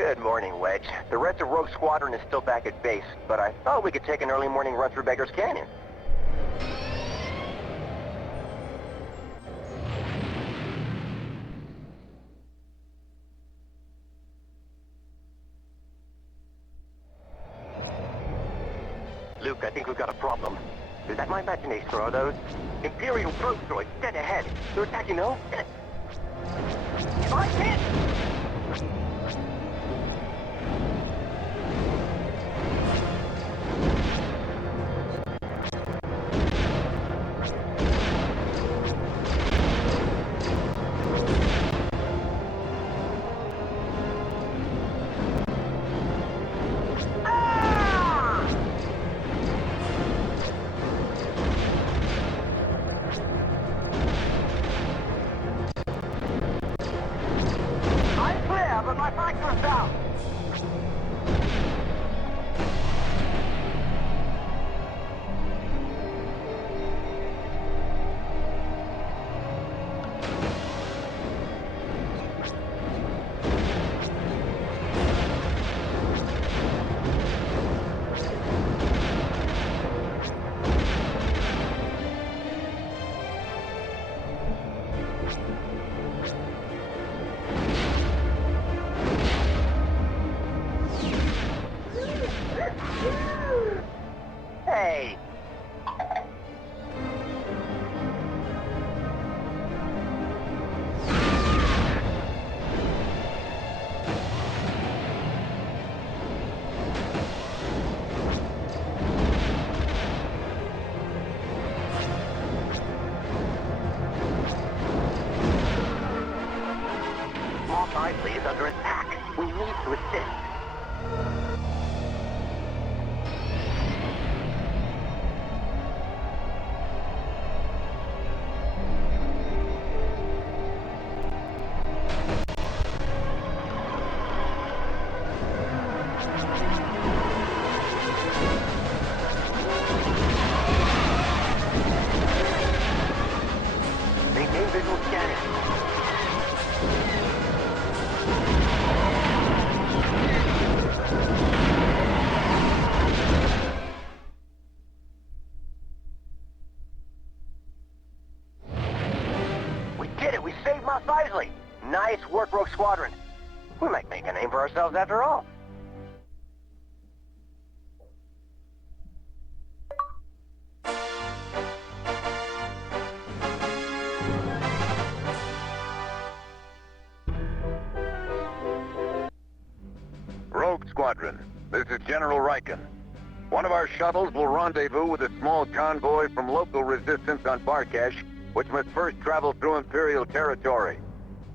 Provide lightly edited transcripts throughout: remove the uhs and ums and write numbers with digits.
Good morning, Wedge. The rest of Rogue Squadron is still back at base, but I thought we could take an early morning run through Beggar's Canyon. Luke, I think we've got a problem. Is that my imagination, or are those Imperial probe droids dead ahead? They're attacking, no? If I can't... Mos Eisley is under attack. We need to assist. Maintain visual scanning. We did it! We saved Mos Eisley! Nice work, Rogue Squadron. We might make a name for ourselves after all. Rogue Squadron, this is General Riken. One of our shuttles will rendezvous with a small convoy from local resistance on Barkesh, which must first travel through Imperial territory.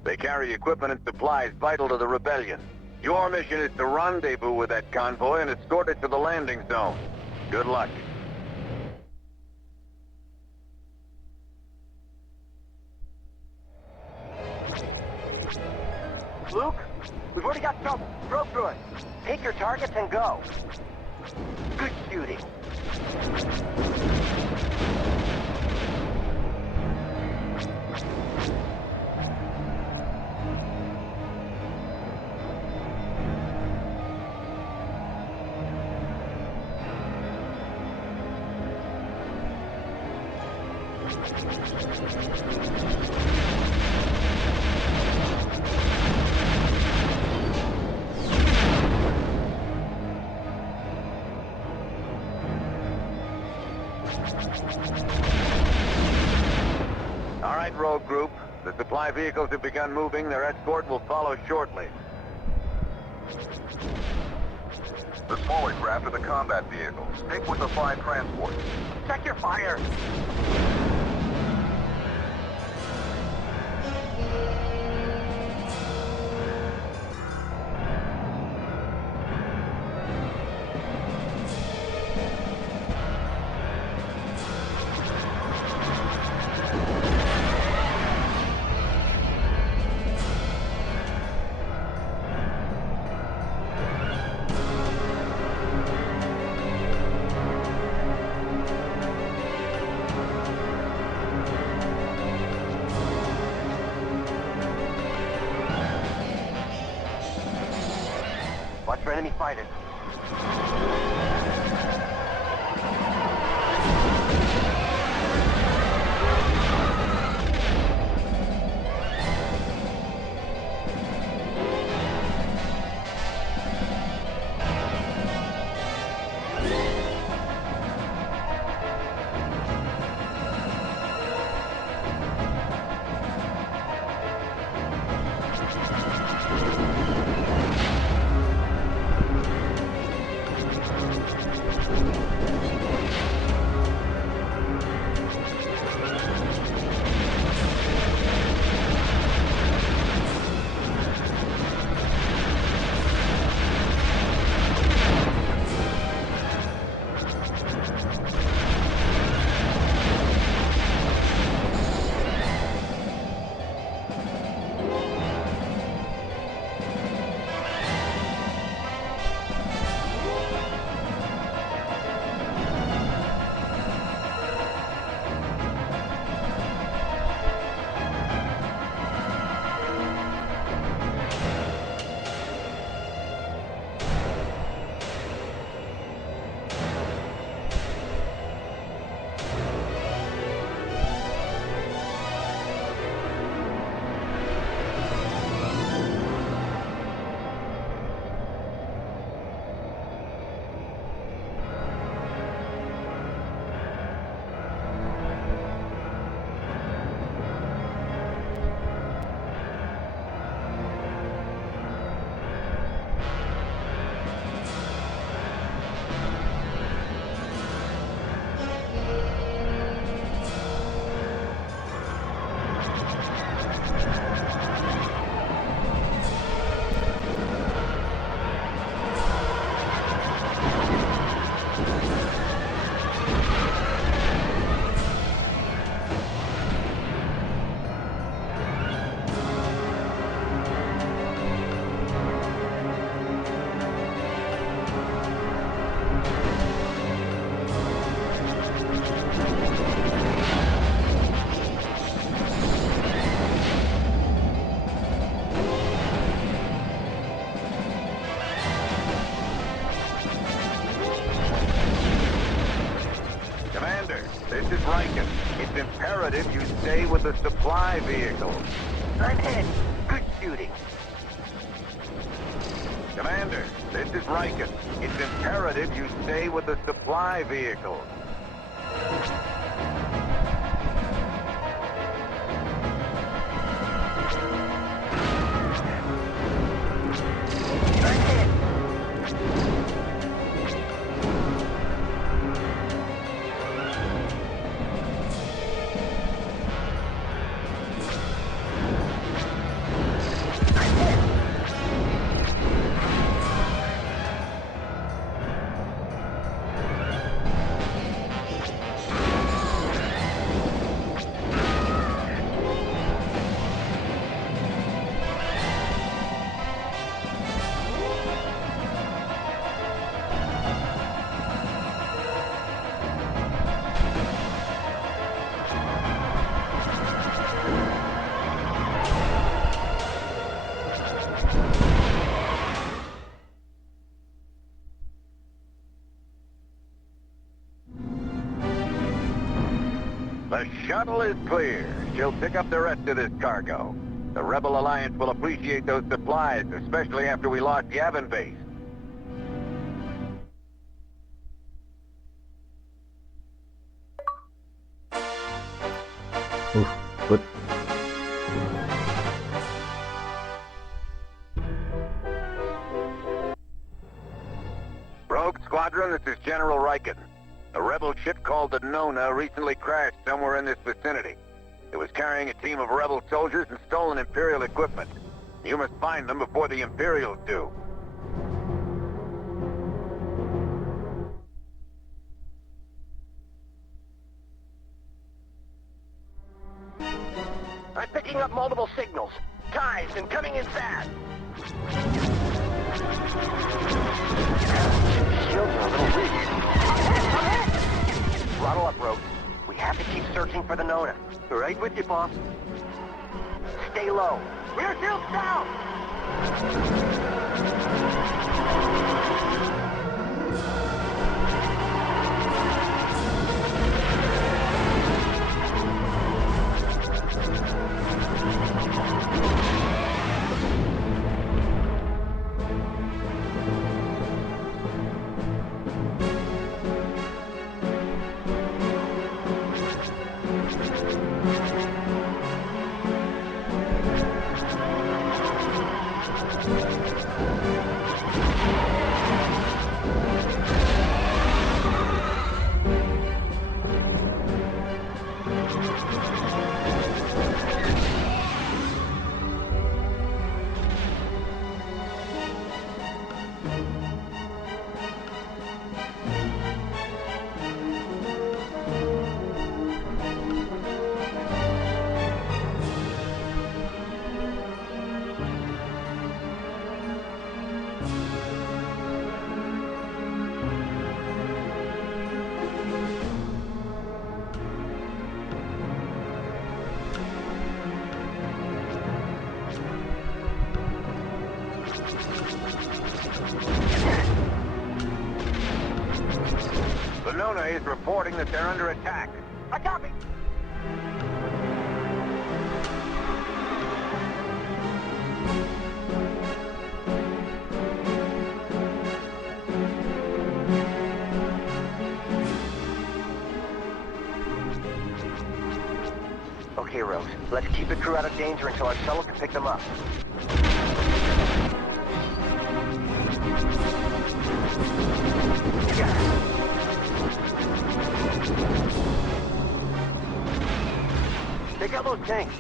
They carry equipment and supplies vital to the rebellion. Your mission is to rendezvous with that convoy and escort it to the landing zone. Good luck. Luke, we've already got trouble. Probe droids. Take your targets and go. Good shooting. All right, Rogue Group. The supply vehicles have begun moving. Their escort will follow shortly. The smaller craft are the combat vehicles. Stick with the 5 transports. Check your fire. for enemy fighters. It's imperative you stay with the supply vehicles. I'm hit. Good shooting. Commander, this is Riken. It's imperative you stay with the supply vehicles. I'm hit. The shuttle is clear. She'll pick up the rest of this cargo. The Rebel Alliance will appreciate those supplies, especially after we lost Yavin Base. Oof, good. Rogue Squadron, this is General Riken. A rebel ship called the Nonnah recently crashed somewhere in this vicinity. It was carrying a team of rebel soldiers and stolen Imperial equipment. You must find them before the Imperials do. I'm picking up multiple signals. Ties and coming in fast. Shields are a little weak. I'm hit! Throttle up, Rogue. We have to keep searching for the Nonnah. Right with you, boss. Stay low. Rear shields down! Nonnah is reporting that they're under attack. I copy. Okay, Rose. Let's keep the crew out of danger until our shuttle can pick them up. You got it. Take out those tanks.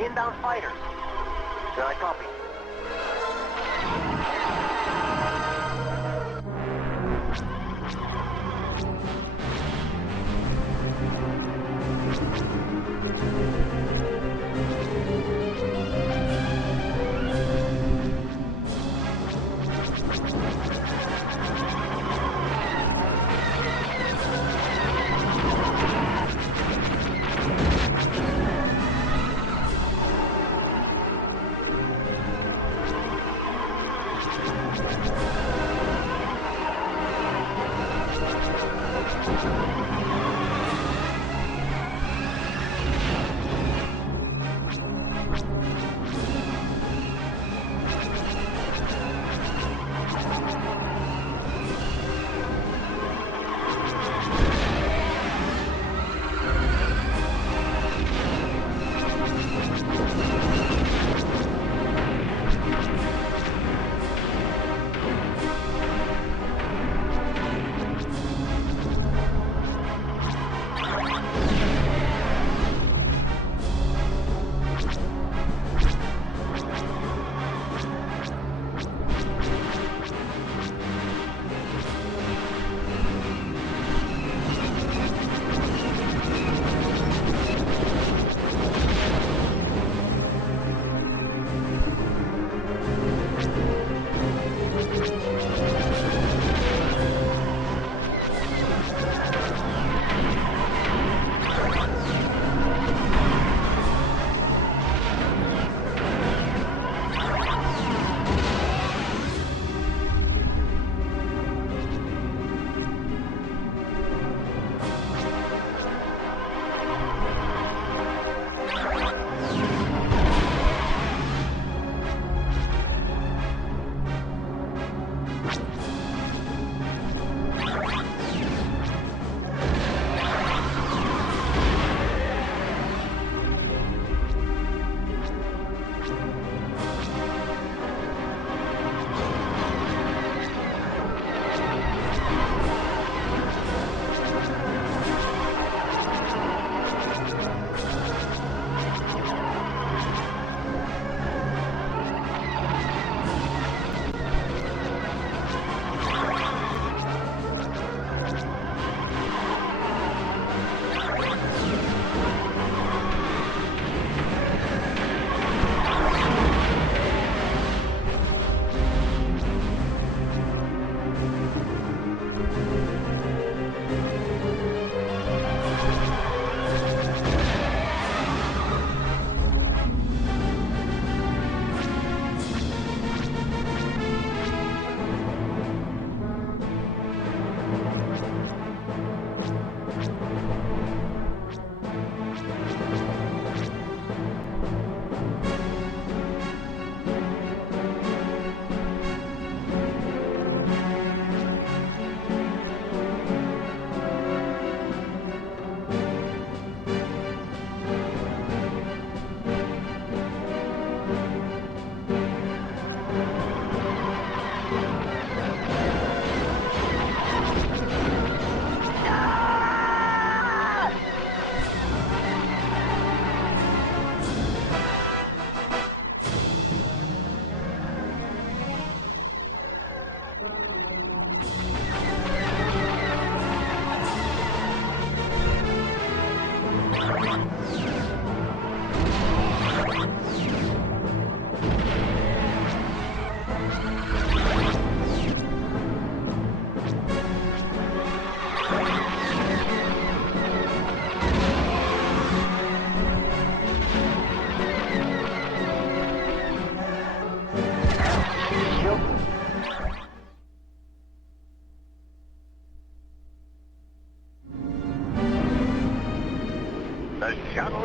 Inbound fighters. Then I copy.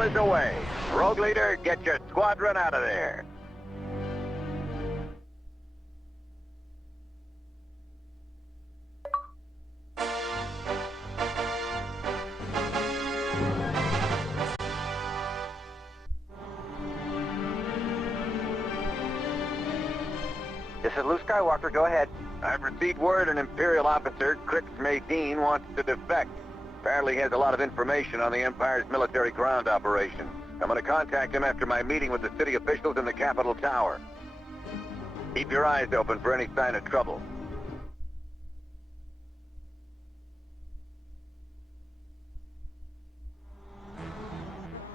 is away. Rogue Leader, get your squadron out of there. This is Luke Skywalker. Go ahead. I've received word an Imperial officer, Crix Maydeen, wants to defect. Apparently he has a lot of information on the Empire's military ground operations. I'm going to contact him after my meeting with the city officials in the Capitol Tower. Keep your eyes open for any sign of trouble.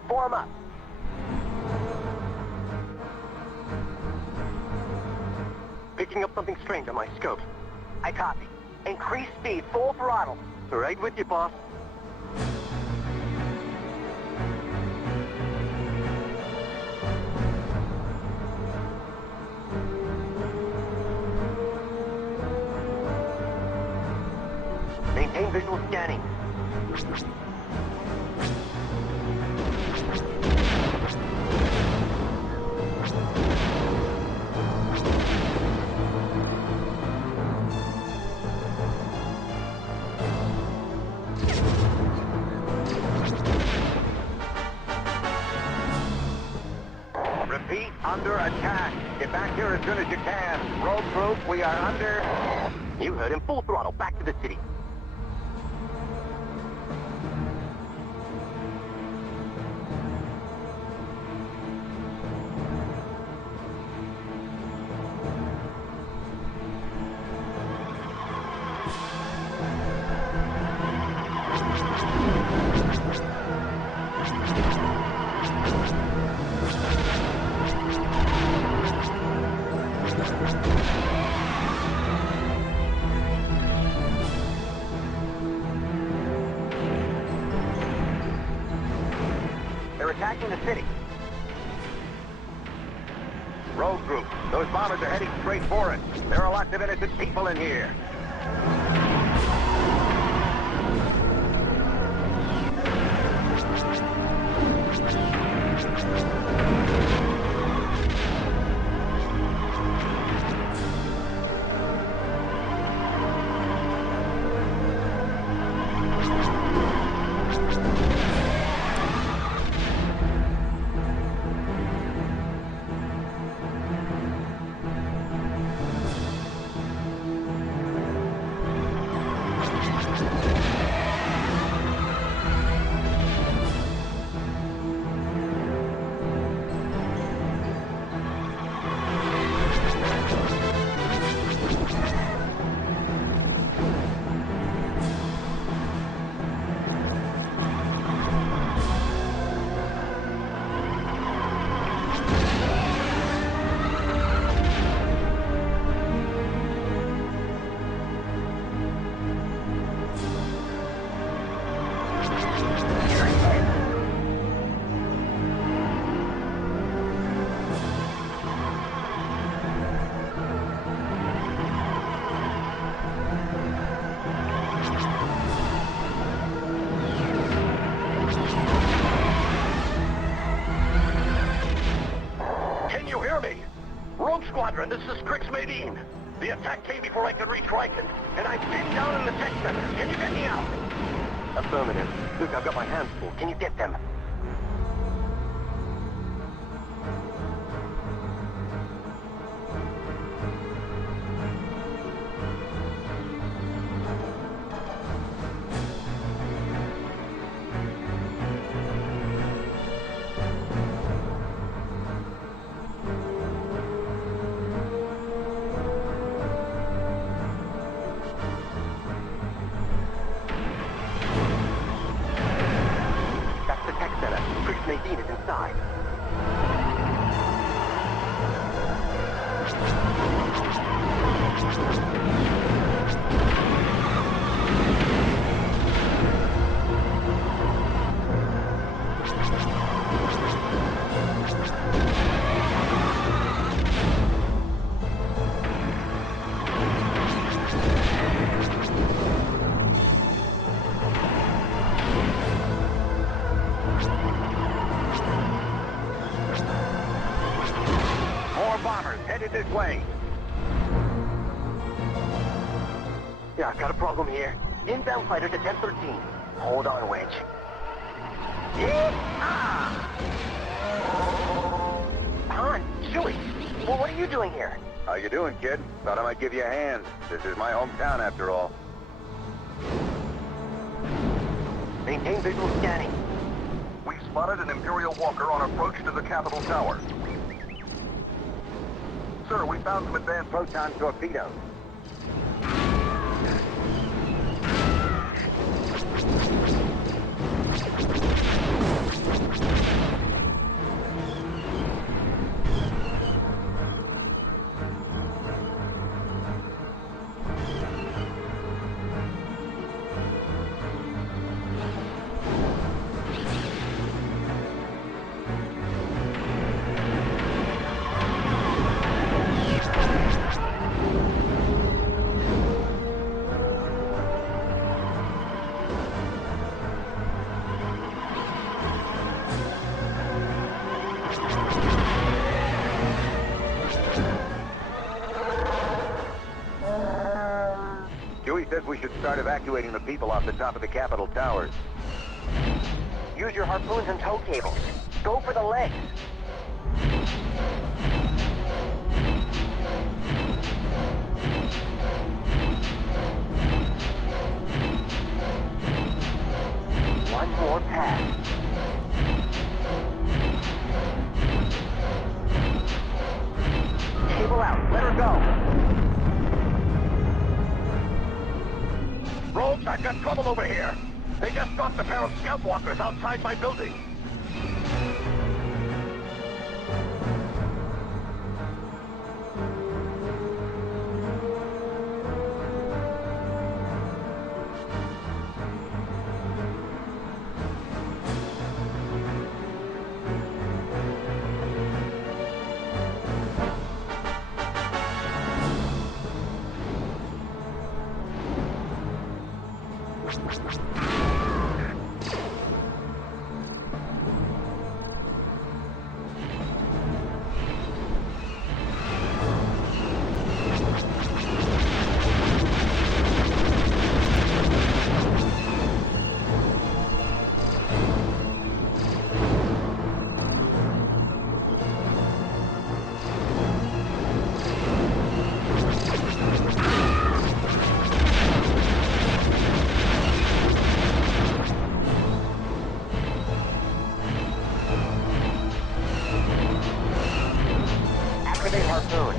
Form up. Picking up something strange on my scope. I copy. Increase speed, full throttle. Right with you, boss. Maintain visual scanning. Repeat, under attack. Get back here as soon as you can. Rogue group, we are under... You heard him. Full throttle. Back to the city. They're attacking the city. Rogue group, those bombers are heading straight for it. There are lots of innocent people in here. Squadron, this is Crix Maydeen. The attack came before I could reach Riken, and I'm pinned down in the tech center. Can you get me out? Affirmative. Luke, I've got my hands full. Can you get them? Maydeen is inside. Headed this way. Yeah, I've got a problem here. Inbound fighters at 1013. Hold on, Wedge. Han, Chewie, well, what are you doing here? How you doing, kid? Thought I might give you a hand. This is my hometown, after all. Maintain visual scanning. We spotted an Imperial walker on approach to the Capitol Tower. Sir, we found some advanced Proton torpedoes. Chewie says we should start evacuating the people off the top of the Capitol towers. Use your harpoons and tow cables. Go for the legs. One more pass. Cable out. Let her go. Rogues, I've got trouble over here. They just stopped a pair of scout walkers outside my building. Harpoon.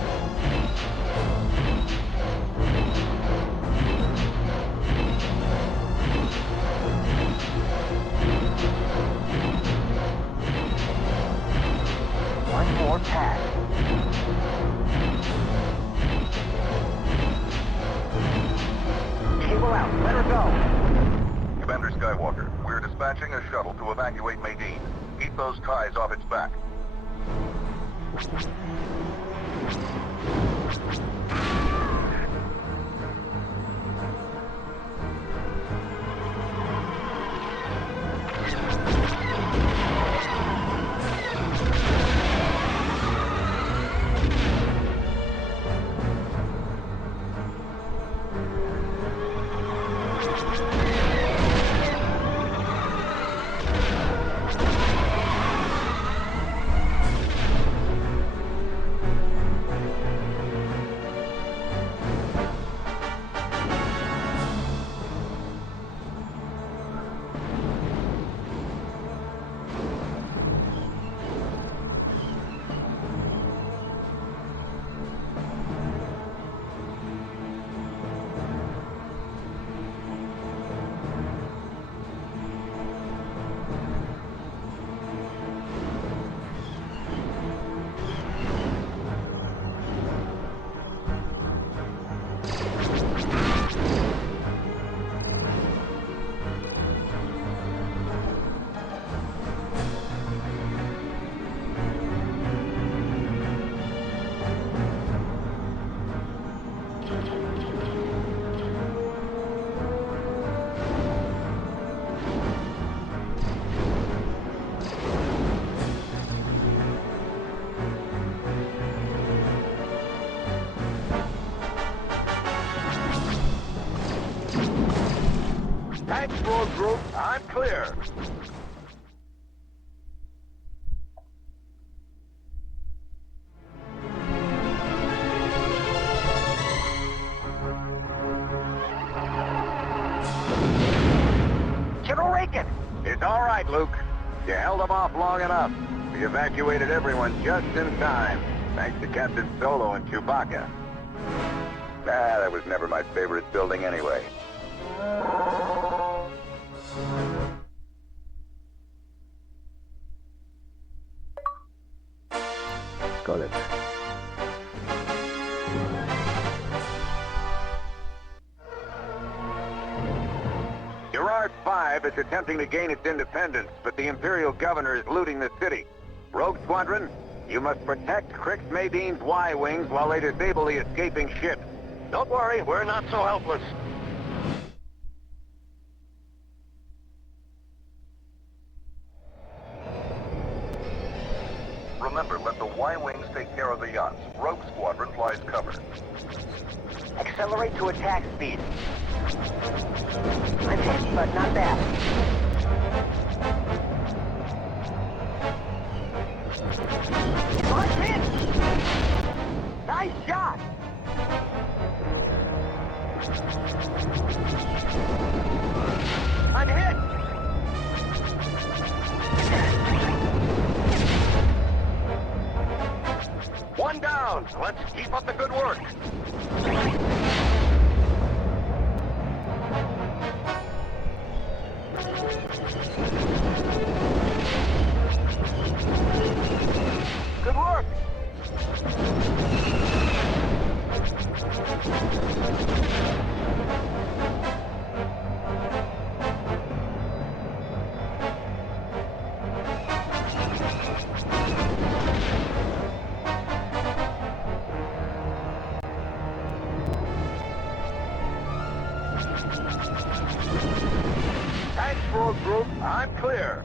One more pass. Cable out. Let her go. Commander Skywalker, we're dispatching a shuttle to evacuate Medine. Keep those ties off its back. Thanks, Rogue Group. I'm clear. General Rankin! It's all right, Luke. You held them off long enough. We evacuated everyone just in time, thanks to Captain Solo and Chewbacca. That was never my favorite building anyway. Got it. Gerrard 5 is attempting to gain its independence, but the Imperial Governor is looting the city. Rogue Squadron, you must protect Crix Madine's Y-Wings while they disable the escaping ship. Don't worry, we're not so helpless. Remember, let the Y-Wings take care of the yachts. Rogue Squadron flies cover. Accelerate to attack speed. I'm hit, but not bad. I'm hit! Nice shot! I'm hit! One down. Let's keep up the good work. Good work! Thanks, Rogue Group. I'm clear.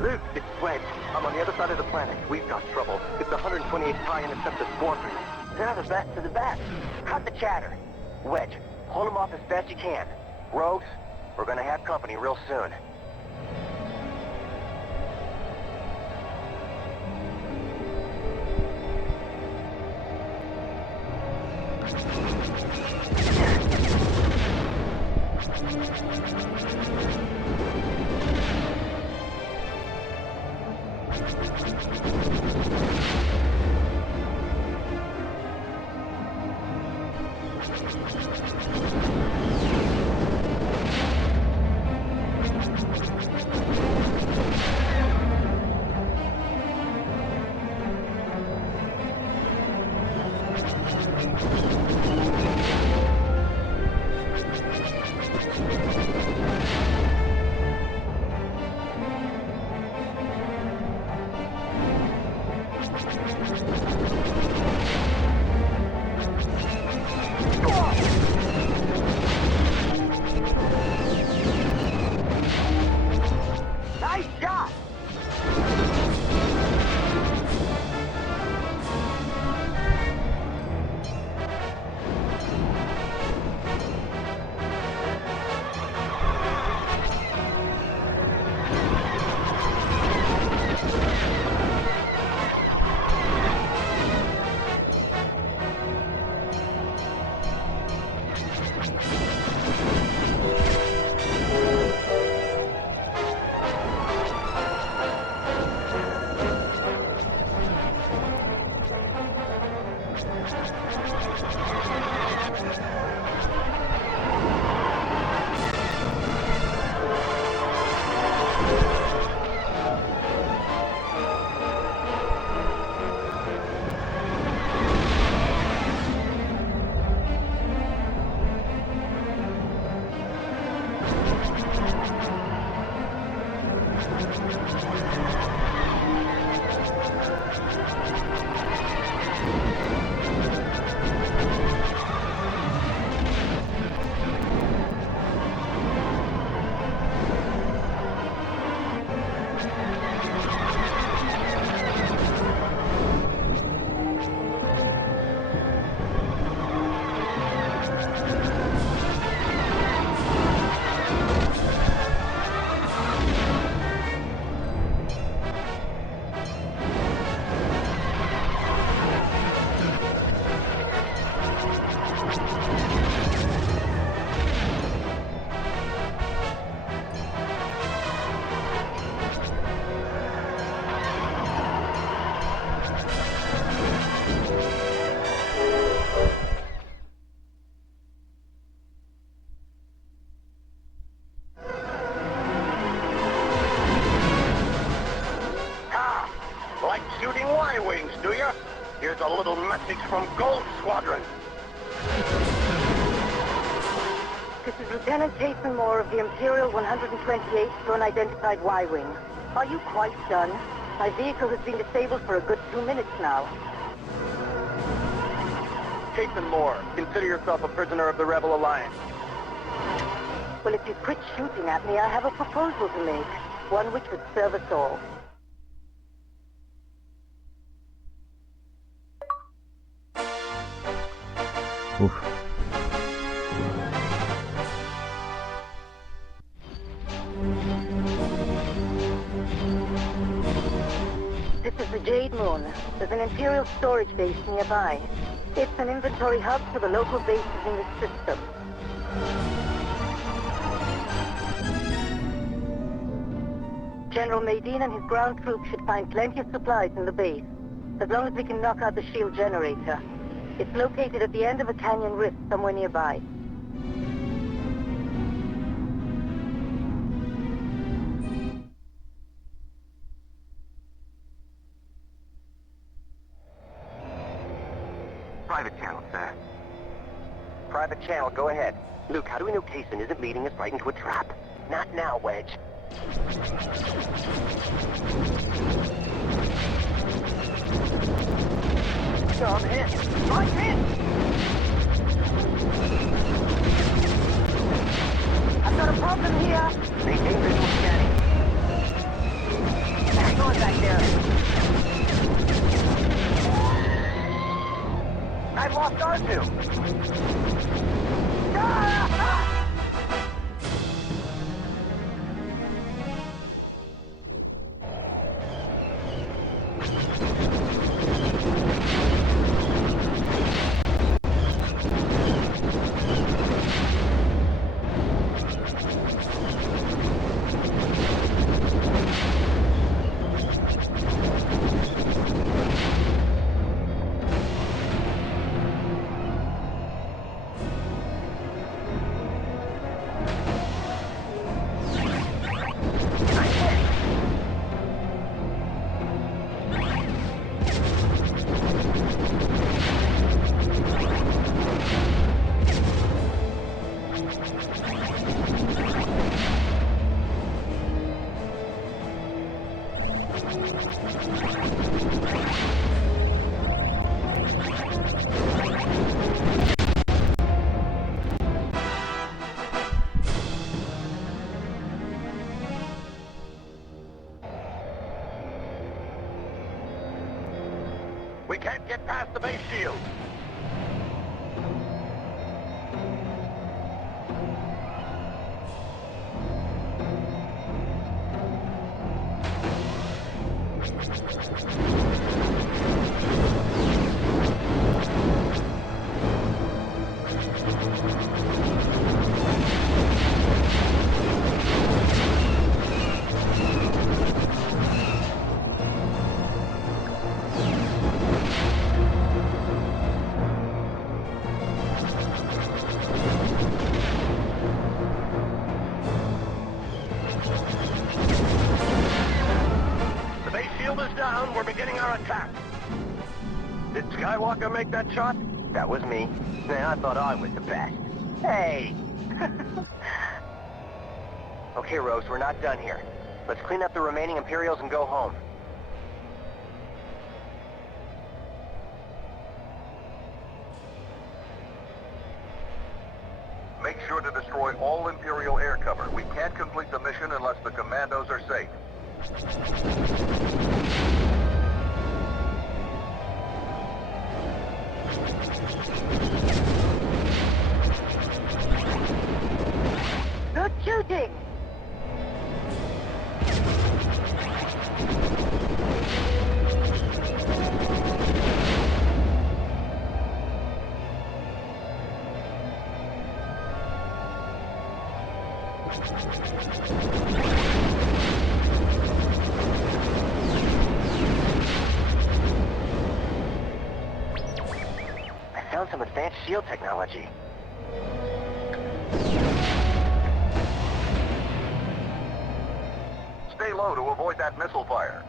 Luke, it's Wedge. I'm on the other side of the planet. We've got trouble. It's the 128th Pi Interceptor Squadron. They're the best of the best. Cut the chatter. Wedge, hold them off as best you can. Rogues, we're gonna have company real soon. message from Gold Squadron. This is Lieutenant Jason Moore of the Imperial 128th to Unidentified Y-Wing. Are you quite done? My vehicle has been disabled for a good 2 minutes now. Jason Moore, consider yourself a prisoner of the Rebel Alliance. Well, if you quit shooting at me, I have a proposal to make. One which would serve us all. Oof. This is the Jade Moon. There's an Imperial storage base nearby. It's an inventory hub for the local bases in the system. General Maydeen and his ground troops should find plenty of supplies in the base, as long as we can knock out the shield generator. It's located at the end of a canyon rift somewhere nearby. Private channel, sir. Private channel, go ahead. Luke, how do we know Kaysen isn't leading us right into a trap? Not now, Wedge. So I'm hit. I'm hit! I've got a problem here. Maintain visual scanning. Hang on back there. I've lost R2. Ah! We can't get past the base shield. We're beginning our attack. Did Skywalker make that shot? That was me. I thought I was the best. Hey! Okay, Rose, we're not done here. Let's clean up the remaining Imperials and go home. Make sure to destroy all Imperial air cover. We can't complete the mission unless the commandos are safe. Good shooting! I found some advanced shield technology. Stay low to avoid that missile fire.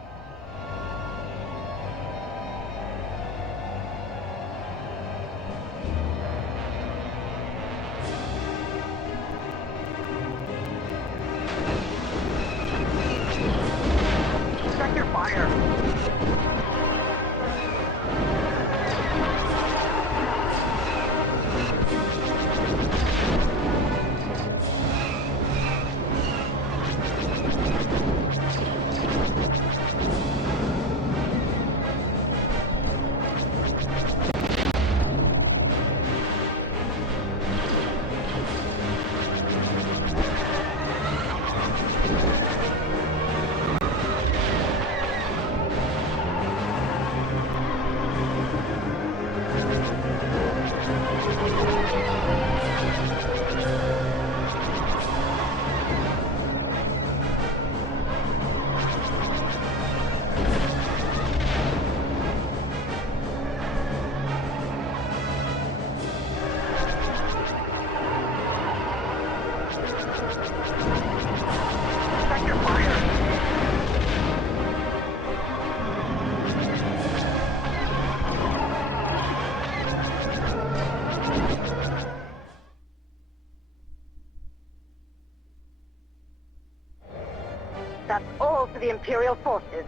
That's all for the Imperial forces.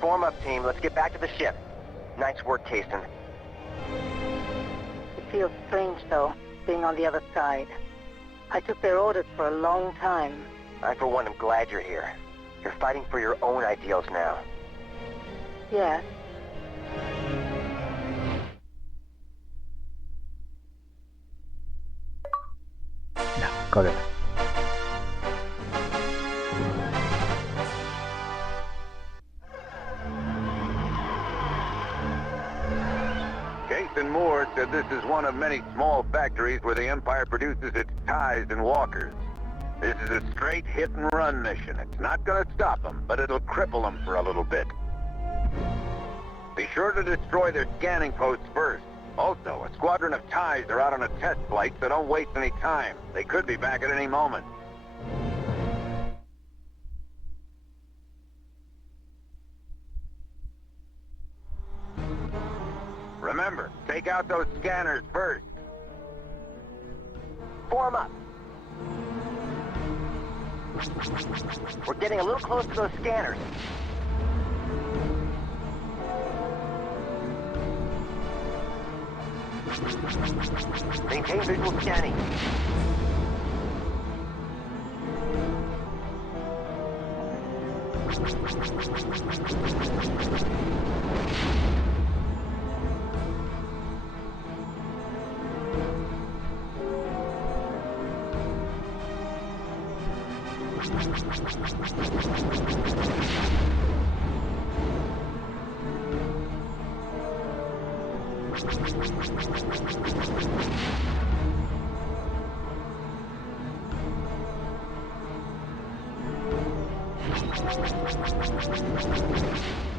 Form up, team. Let's get back to the ship. Nice work, Kasten. It feels strange, though, being on the other side. I took their orders for a long time. I, for one, am glad you're here. You're fighting for your own ideals now. Yes. No, got it. Kasten Moore said this is one of many small factories where the Empire produces its ties and walkers. This is a straight hit-and-run mission. It's not gonna stop them, but it'll cripple them for a little bit. Be sure to destroy their scanning posts first. Also, a squadron of ties are out on a test flight, so don't waste any time. They could be back at any moment. Remember, take out those scanners first. Form up. We're getting a little close to those scanners. Maintain visual scanning.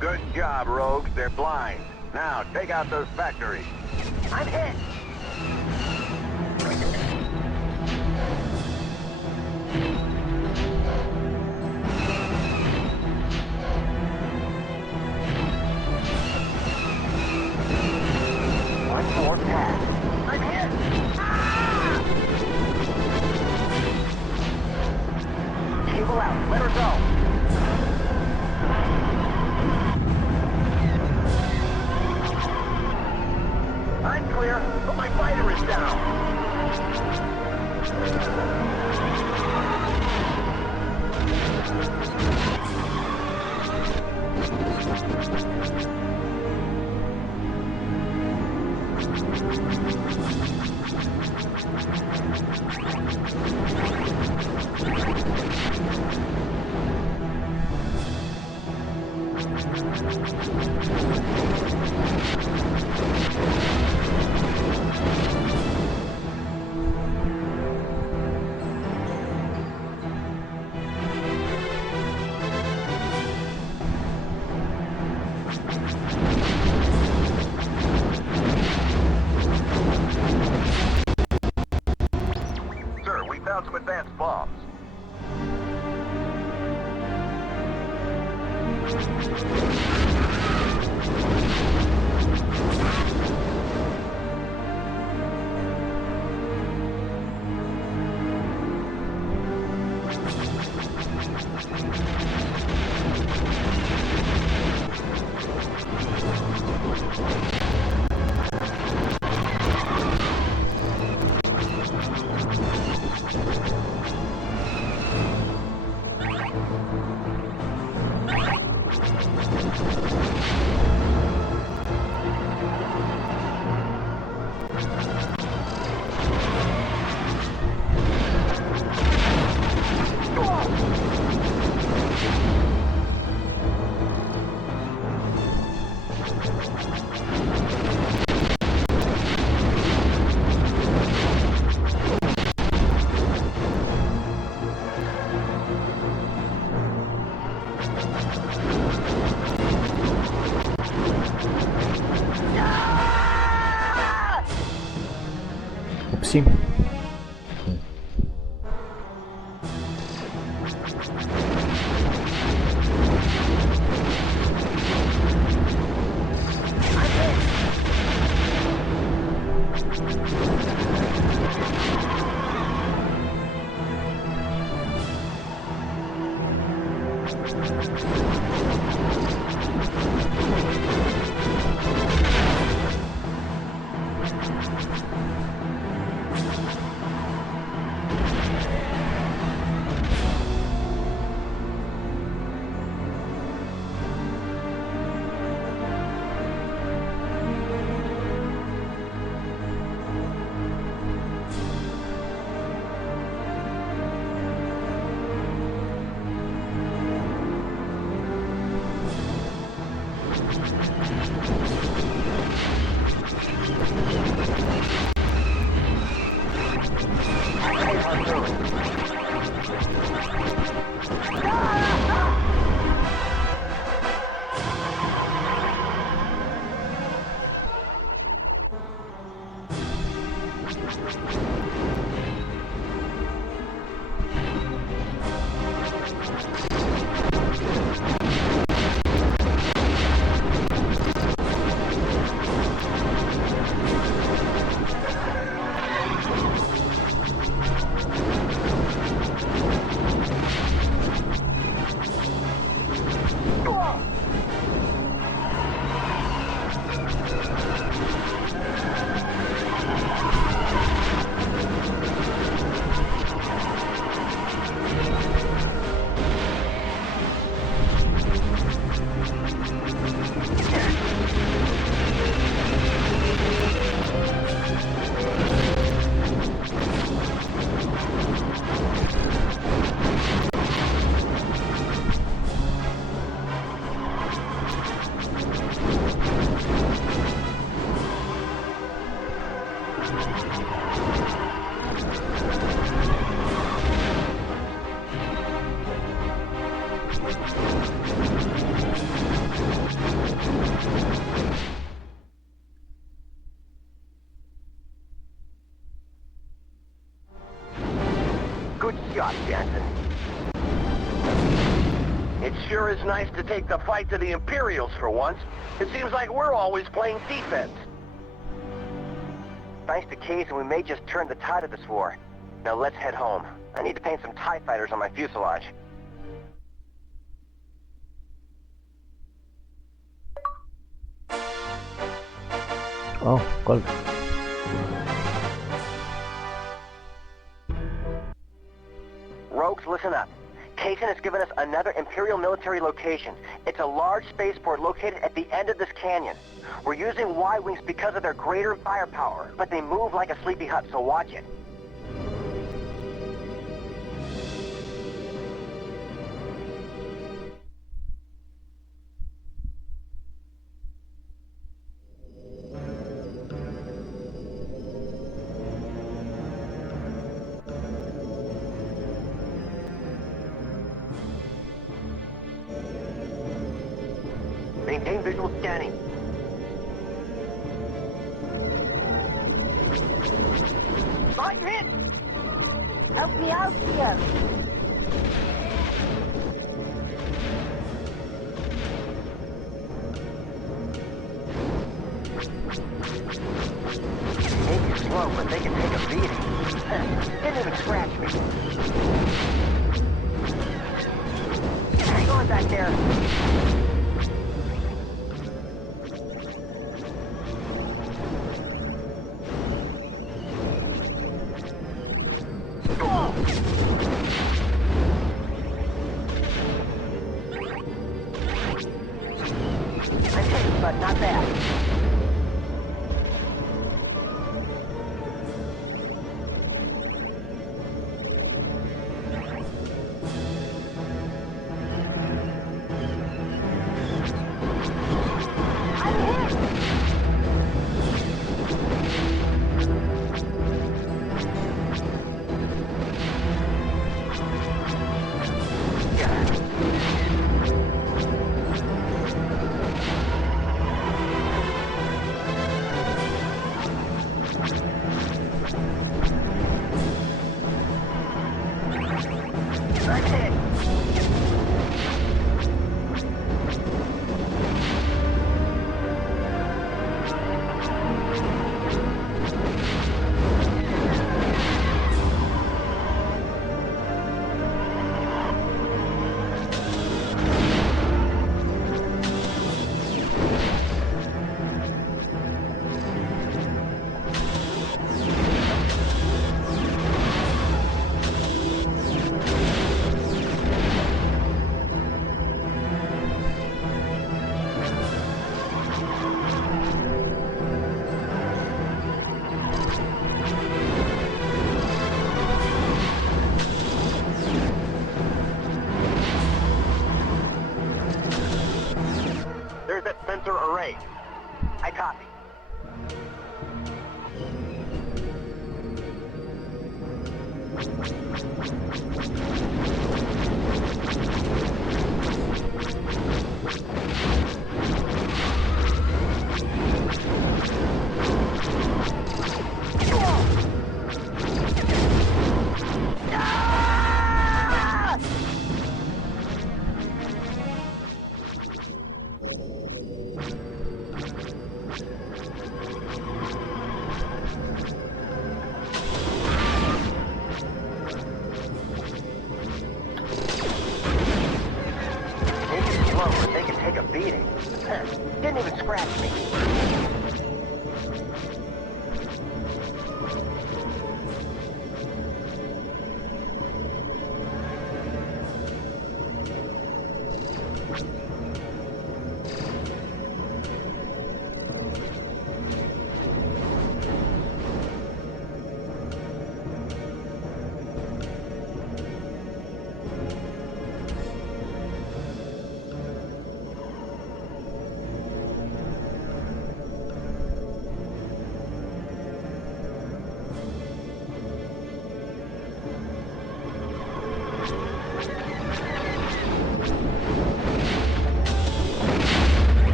Good job, rogues. They're blind. Now, take out those factories. I'm hit! One more pass. I'm hit! Ah! Cable out. Let her go. I'm clear, but my fighter is down. Sir, we found some advanced bombs. Oopsie. Good shot, Jansen. It sure is nice to take the fight to the Imperials for once. It seems like we're always playing defense. Thanks to Case, and we may just turn the tide of this war. Now let's head home. I need to paint some TIE fighters on my fuselage. Oh, cool. Rogues, listen up. Kaysen has given us another Imperial military location. It's a large spaceport located at the end of this canyon. We're using Y-Wings because of their greater firepower, but they move like a sleepy hut, so watch it. Maintain visual scanning. I'm hit! Help me out here. Maybe slow, but they can take a beating. Didn't even scratch me. Hang on back there. But not bad. Didn't even scratch me.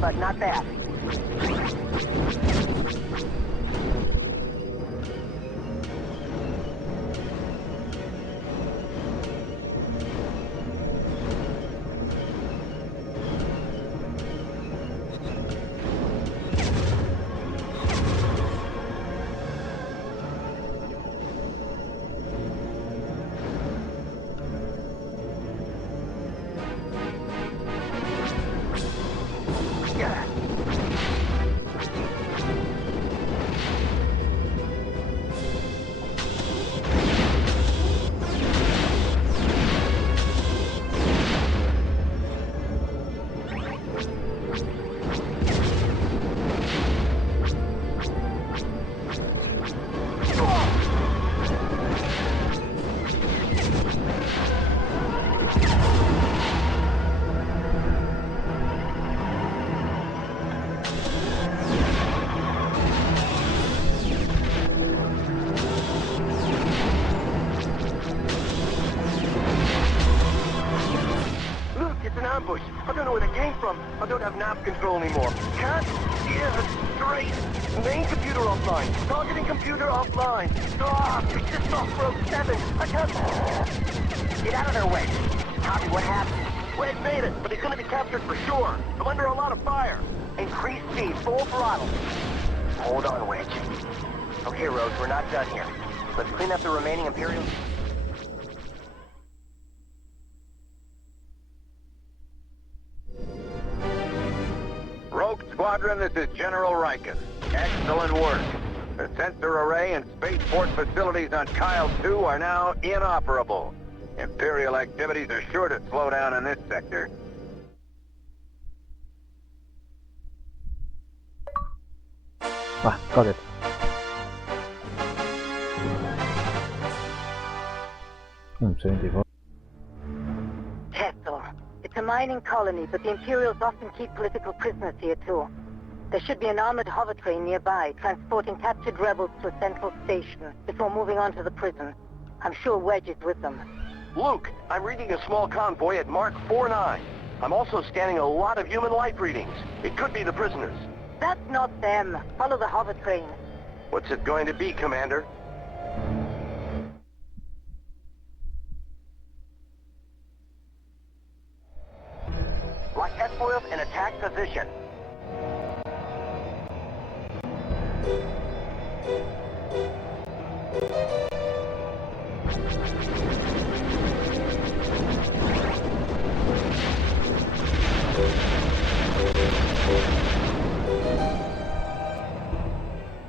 But not that. I don't know where they came from. I don't have nav control anymore. Can't steer straight. Main computer offline. Targeting computer offline. It's just off road 7. I can't... Get out of there, Wedge. Copy, what happened? Wedge made it, but he's gonna be captured for sure. I'm under a lot of fire. Increase speed, full throttle. Hold on, Wedge. Okay, Rose, we're not done here. Let's clean up the remaining Imperials. Squadron, this is General Riken. Excellent work. The sensor array and spaceport facilities on Kile II are now inoperable. Imperial activities are sure to slow down in this sector. Got it. Hmm, 74. Kessel. It's a mining colony, but the Imperials often keep political prisoners here too. There should be an armored hover train nearby, transporting captured rebels to a central station before moving on to the prison. I'm sure Wedge is with them. Luke, I'm reading a small convoy at Mark 49. I'm also scanning a lot of human life readings. It could be the prisoners. That's not them. Follow the hover train. What's it going to be, Commander? Lock S-foils in attack position.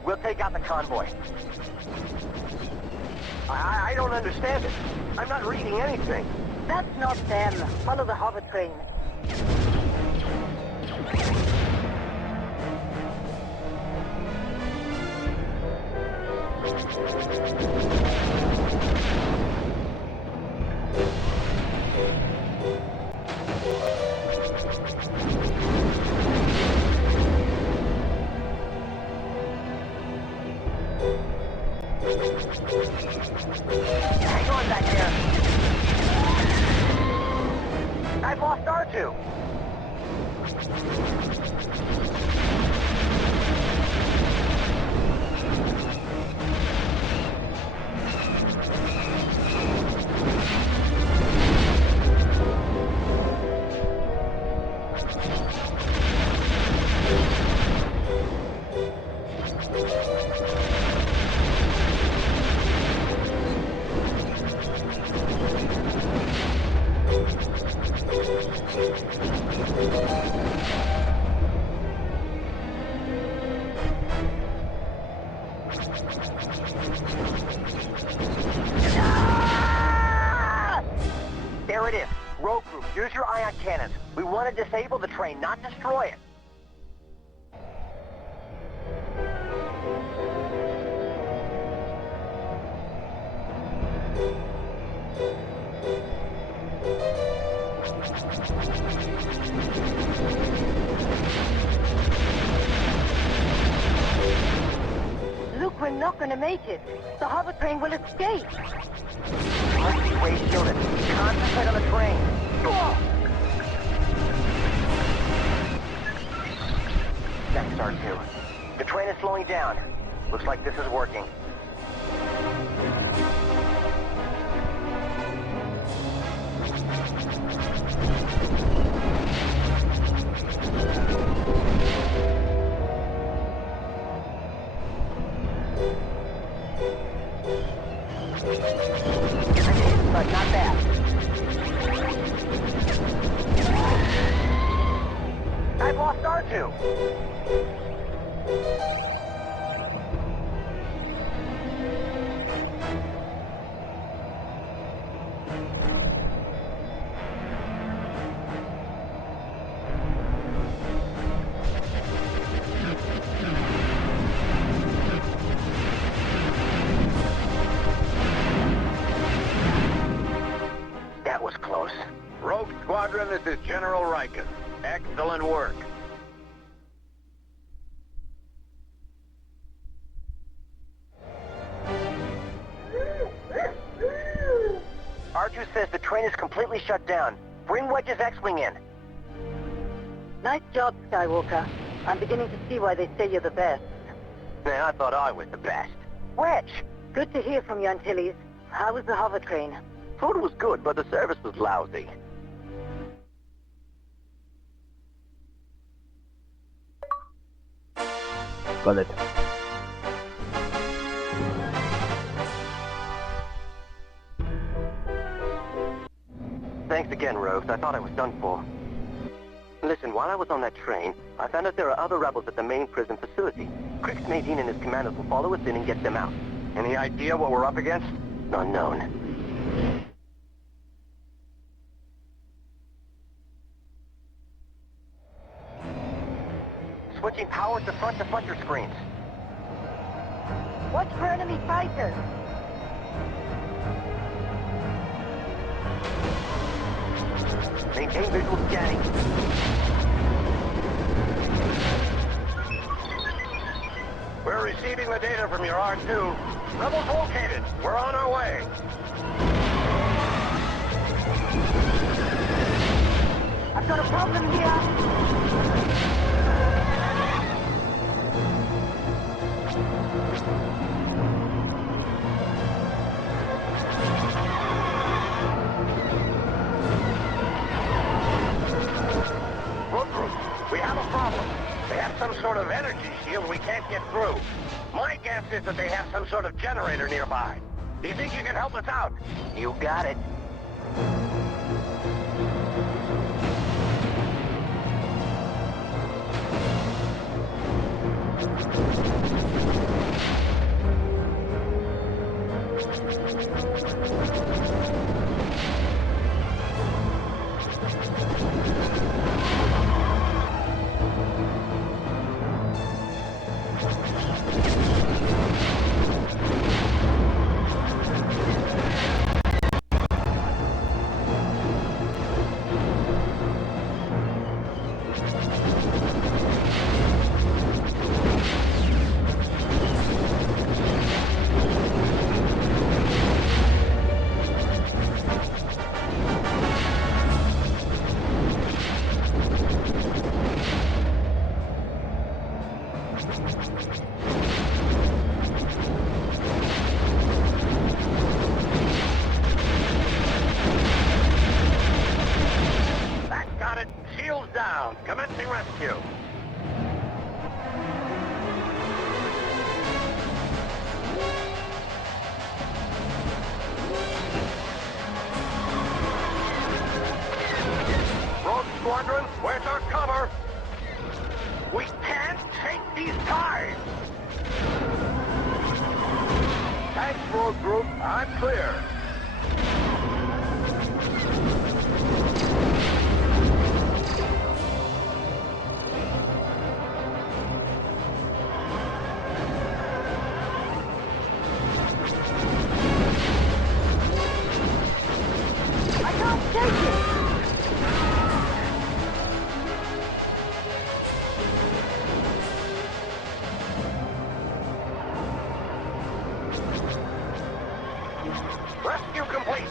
We'll take out the convoy. I don't understand it. I'm not reading anything. That's not them. Follow the hover train. Hang on back there. I've lost R2. There it is. Rogue group, use your ion cannons. We want to disable the train, not destroy it. Look, we're not going to make it. The hover train will escape. Must be way shielded. Concentrate on the train. Oh! That's R2. The train is slowing down. Looks like this is working. But not bad. I've lost R2. That was close. Rogue Squadron, this is General Riken. Excellent work. R2 says the train is completely shut down. Bring Wedge's X-Wing in. Nice job, Skywalker. I'm beginning to see why they say you're the best. Man, I thought I was the best. Wedge! Good to hear from you, Antilles. How was the hover train? Food was good, but the service was lousy. Got it. Thanks again, Rogues. I thought I was done for. Listen, while I was on that train, I found out there are other rebels at the main prison facility. Crix Nadine and his commandos will follow us in and get them out. Any idea what we're up against? Unknown. Switching power to front-to-fronter screens. Watch for enemy fighters! Maintain visual scanning. We're receiving the data from your R2. Rebels located. We're on our way. I've got a problem here! We have a problem. They have some sort of energy shield we can't get through. My guess is that they have some sort of generator nearby. Do you think you can help us out? You got it. That got it. Shields down. Commencing rescue. Rogue Squadron, where's our cover? We can't take these ties! Thanks, Rogue Group. I'm clear. I can't take it! Rescue complete!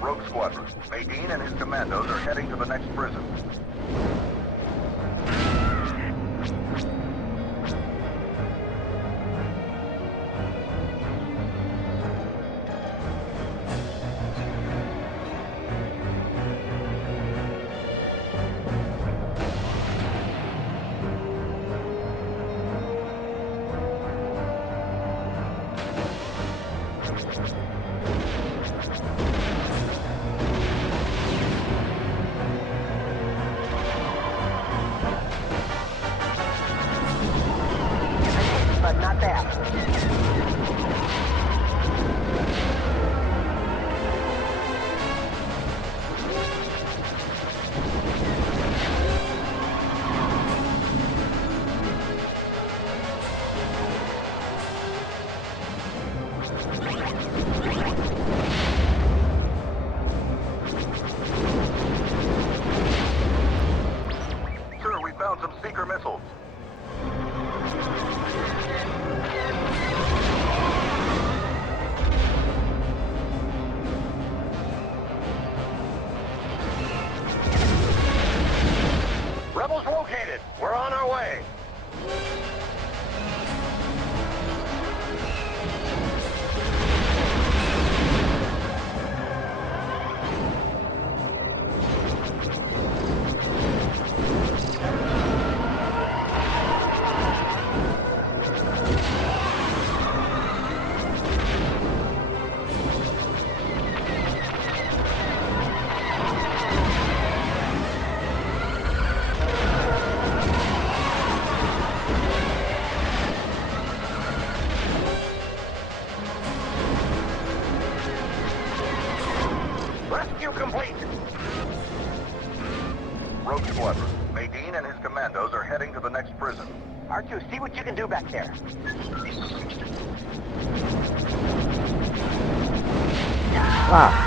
Rogue Squadron. Nadine and his commandos are heading to the next prison. But not that. Sir, we found some seeker missiles. Rebels located. We're on our way. Rescue complete. Rogue Squadron. Nadine and his commandos are heading to the next prison. R2, see what you can do back there. Ah!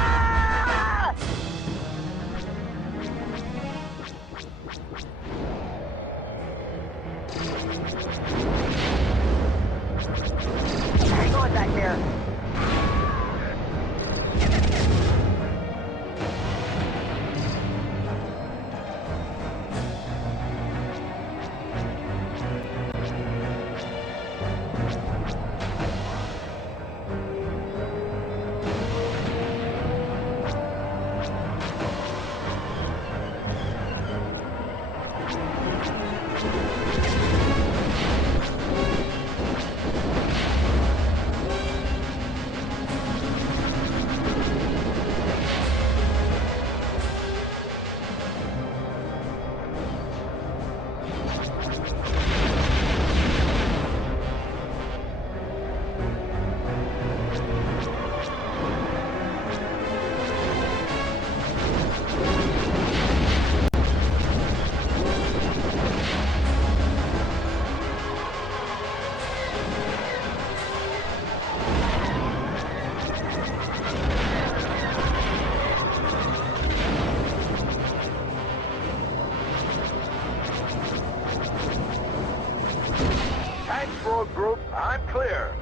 Hang on back there. Rogue Group, I'm clear.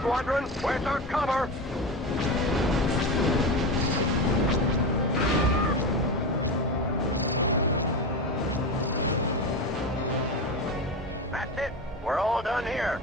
Squadron, where's our cover? That's it. We're all done here.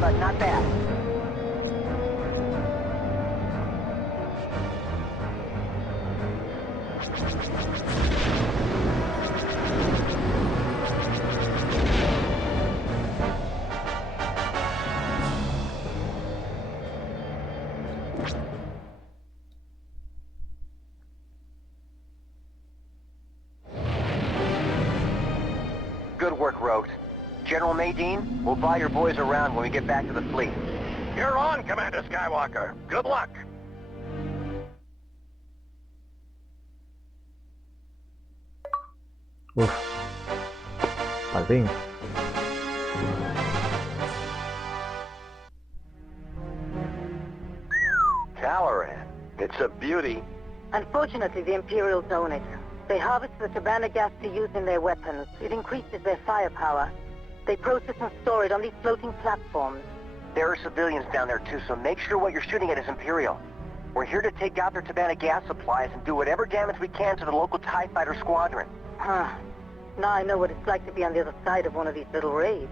But not bad. Good work, Rogues. General Nadine, we'll buy your boys around when we get back to the fleet. You're on, Commander Skywalker. Good luck. Uf. Al fin. Taloraan. It's a beauty. Unfortunately, the Imperials own it. They harvest the Tabana gas to use in their weapons. It increases their firepower. They process and store it on these floating platforms. There are civilians down there too, so make sure what you're shooting at is Imperial. We're here to take out their Tabana gas supplies and do whatever damage we can to the local TIE fighter squadron. Huh. Now I know what it's like to be on the other side of one of these little raids.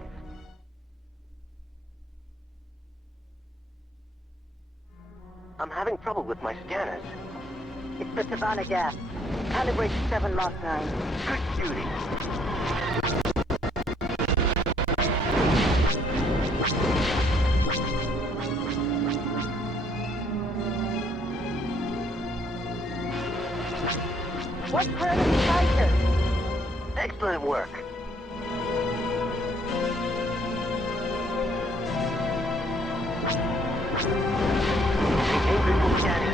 I'm having trouble with my scanners. It's the Tabana gas. Calibrate 7 Mach 9. Good beauty. What kind of fighter? Excellent work. Maintain visual scanning.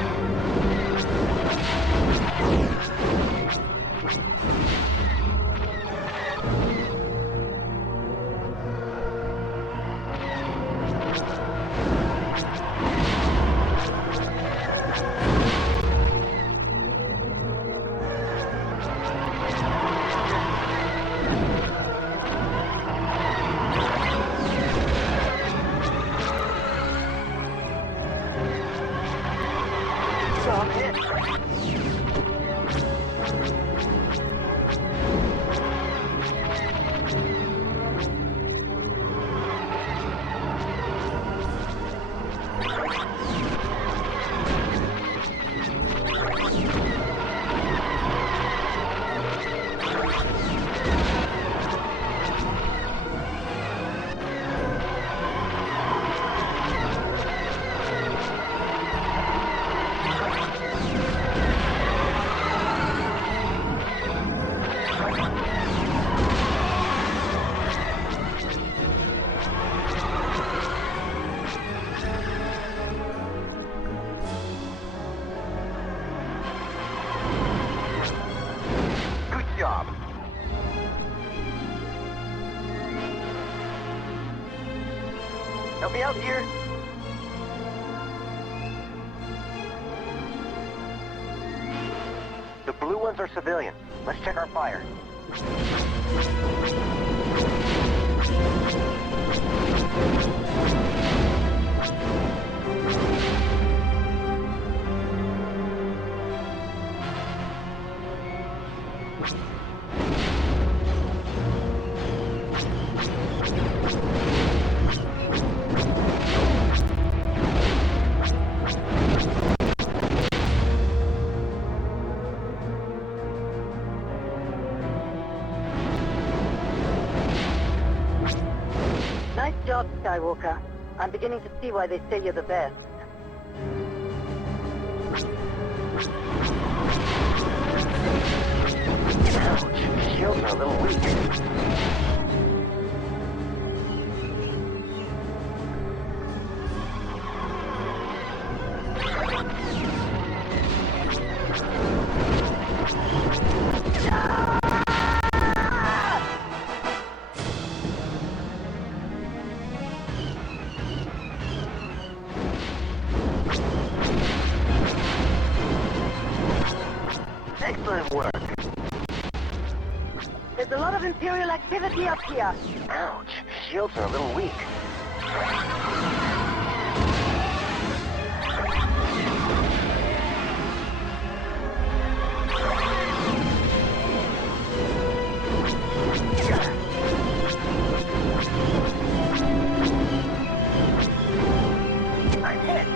Help me out here. The blue ones are civilian. Let's check our fire. Nice job, Skywalker. I'm beginning to see why they say you're the best. Ouch, shields are a little weak. Excellent work. There's a lot of Imperial activity up here. Ouch, shields are a little weak. I'm hit.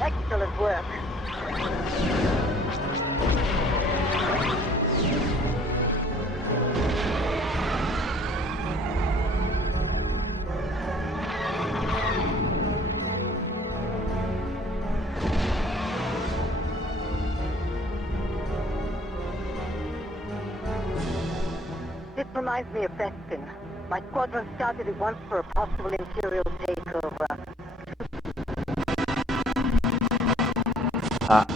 Excellent work. This reminds me of Bespin. My squadron started at once for a possible Imperial takeover. Ah,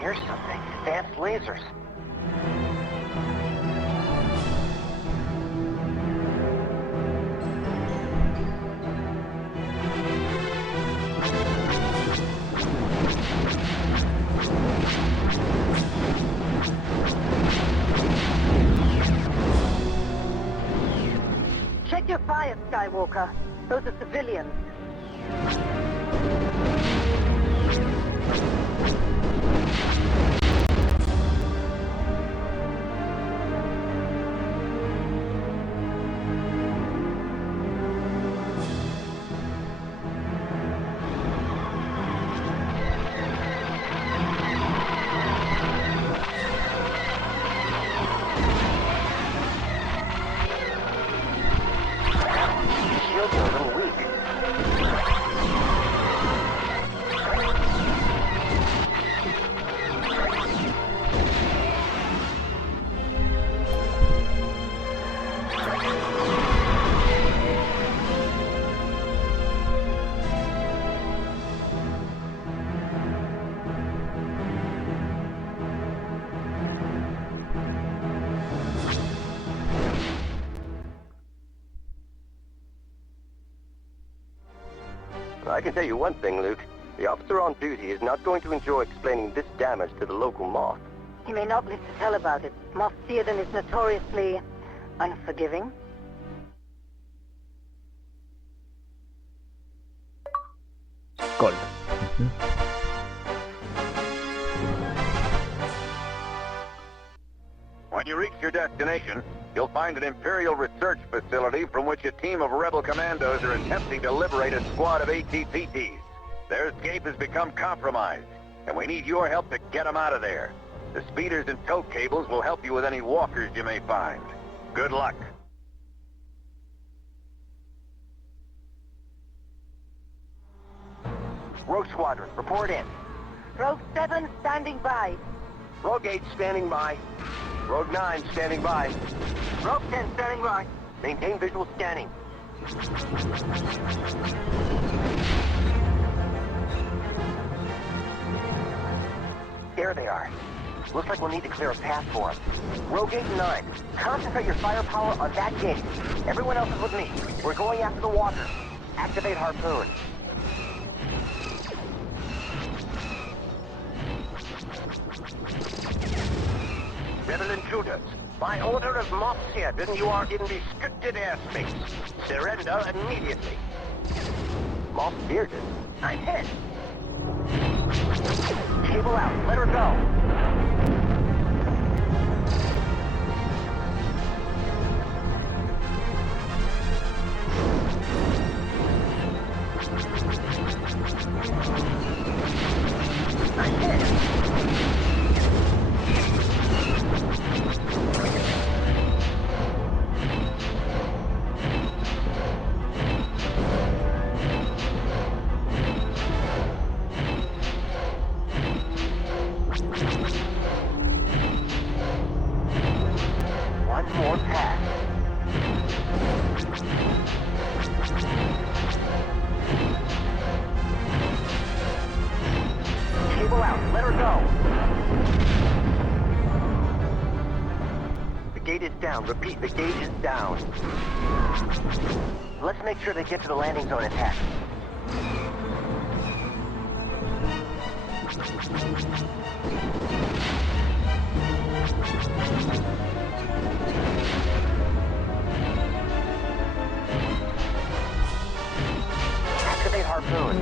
Here's something. Advanced lasers. Check your fire, Skywalker. Those are civilians. I can tell you one thing, Luke. The officer on duty is not going to enjoy explaining this damage to the local moth. He may not live to tell about it. Moff Seerdon is notoriously unforgiving. Gold. When you reach your destination, you'll find an Imperial research facility from which a team of rebel commandos are attempting to liberate a squad of ATPTs. Their escape has become compromised, and we need your help to get them out of there. The speeders and tow cables will help you with any walkers you may find. Good luck. Rogue Squadron, report in. Rogue 7 standing by. Rogue 8 standing by. Rogue 9 standing by. Rogue 10 standing by. Maintain visual scanning. There they are. Looks like we'll need to clear a path for them. Rogue 8 and 9, concentrate your firepower on that gate. Everyone else is with me. We're going after the walker. Activate harpoon. Rebel intruders, by order of Moff Seerdon, you are in restricted airspace. Surrender immediately. Moff Seerdon? I'm hit. Cable out, let her go. I'm hit. One more pass. Cable out, let her go. The gate is down. Repeat, the gate is down. Let's make sure they get to the landing zone intact. Activate harpoon.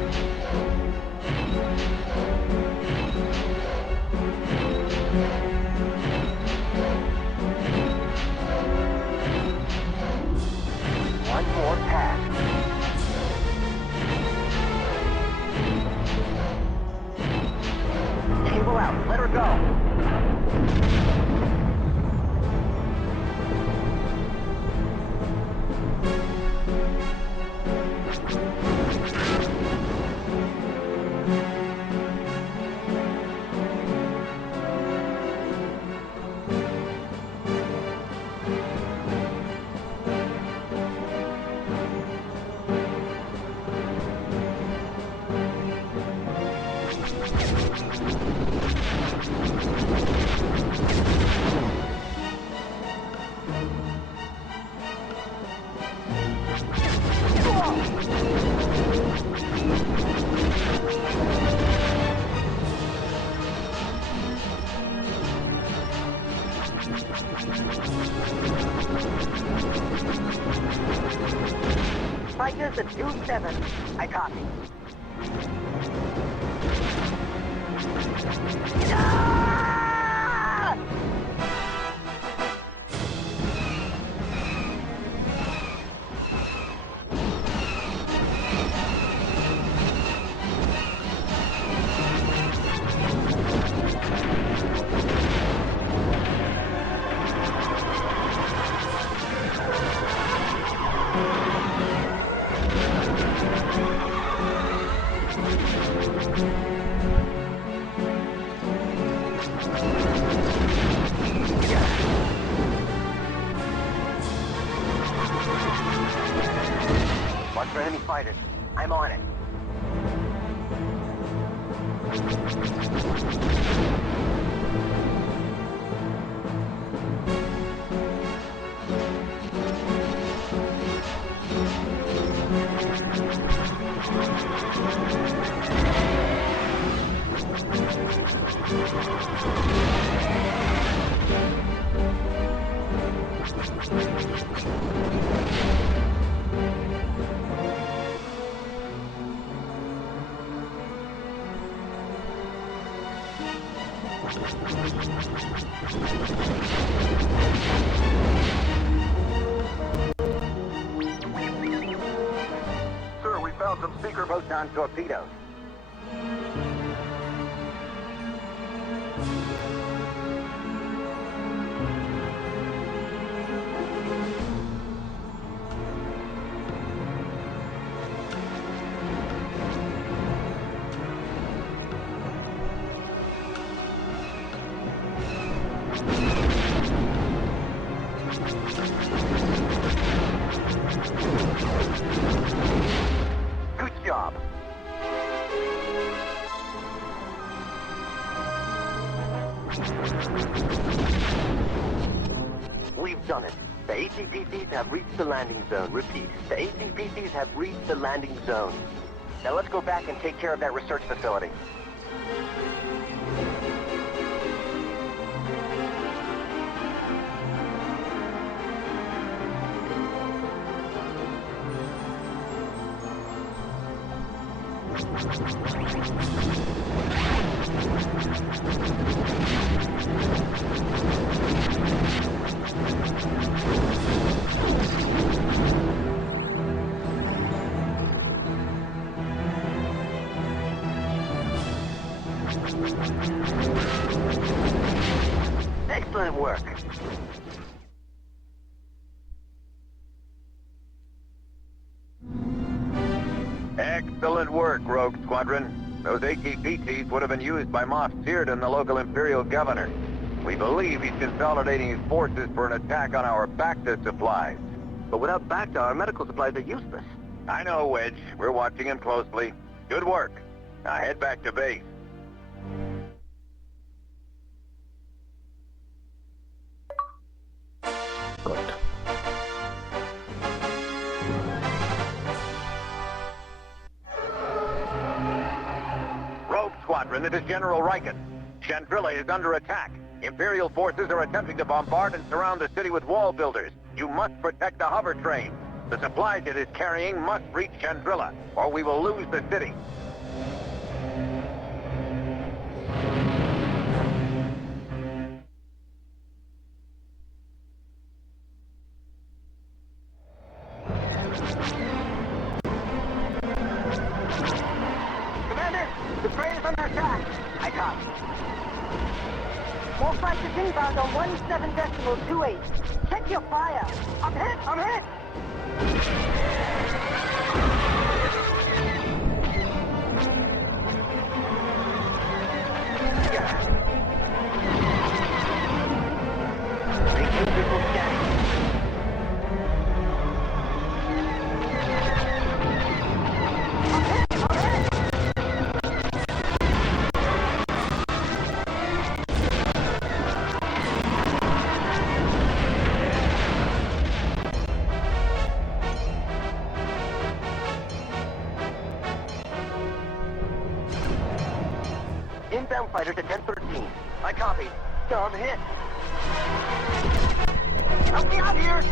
One more pass. Cable out. Let her go. Fighters at 2-7. I copy. Ah! Watch for enemy fighters. I'm on it. Sir, we found some seeker Proton torpedoes. Good job. We've done it. The ATPCs have reached the landing zone. Repeat, the ATPCs have reached the landing zone. Now let's go back and take care of that research facility. Excellent work. Excellent work, Rogue Squadron. Those ATPTs would have been used by Mos Seerdon, the local Imperial governor. We believe he's consolidating his forces for an attack on our Bacta supplies. But without Bacta, our medical supplies are useless. I know, Wedge. We're watching him closely. Good work. Now head back to base. Good. Rogue Squadron, this is General Riken. Chandrilla is under attack. Imperial forces are attempting to bombard and surround the city with wall builders. You must protect the hover train. The supplies it is carrying must reach Chandrilla, or we will lose the city. Commander, the train is under attack. I copy. More fighters inbound on 17.28. Check your fire. I'm hit! I'm hit! Inbound fighters at 10:13. I copy. I'm hit. Help me out here!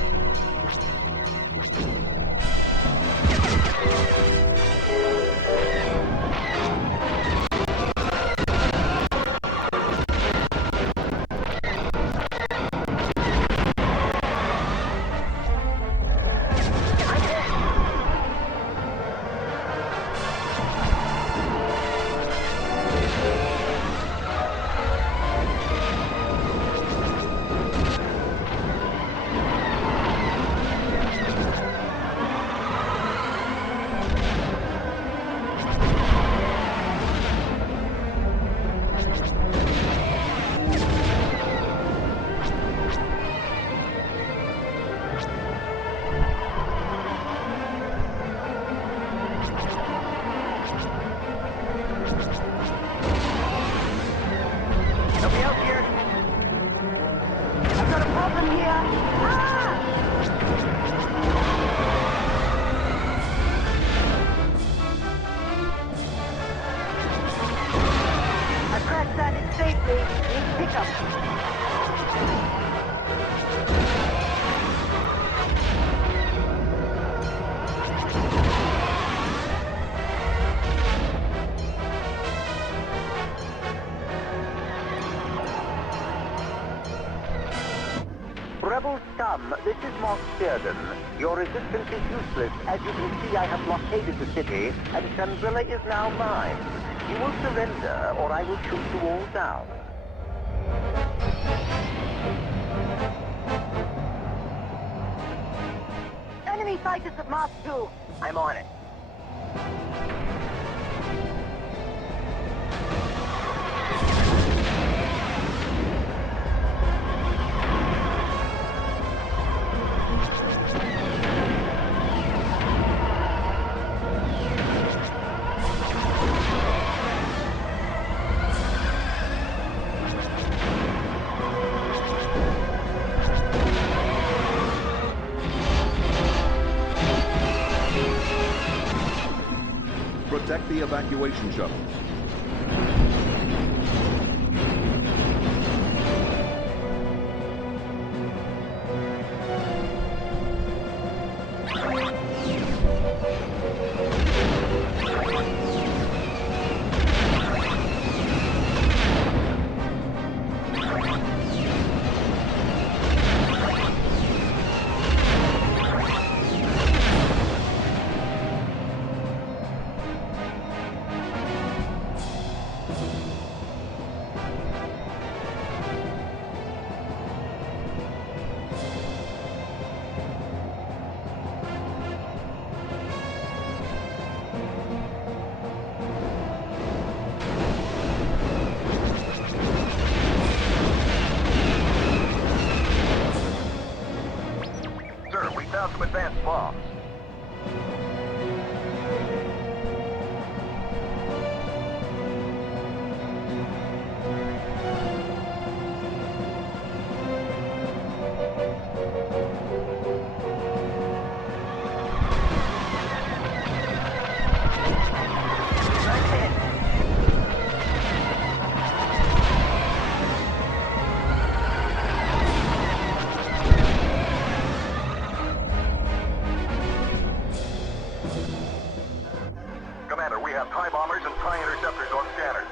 this is Mos Seerdon. Your resistance is useless. As you can see, I have blockaded the city, and Chandrilla is now mine. You will surrender, or I will shoot you all down. Enemy fighters at Mos 2. I'm on it. Protect the evacuation shuttles. Found some advanced bombs. Commander, we have TIE bombers and TIE interceptors on scanners.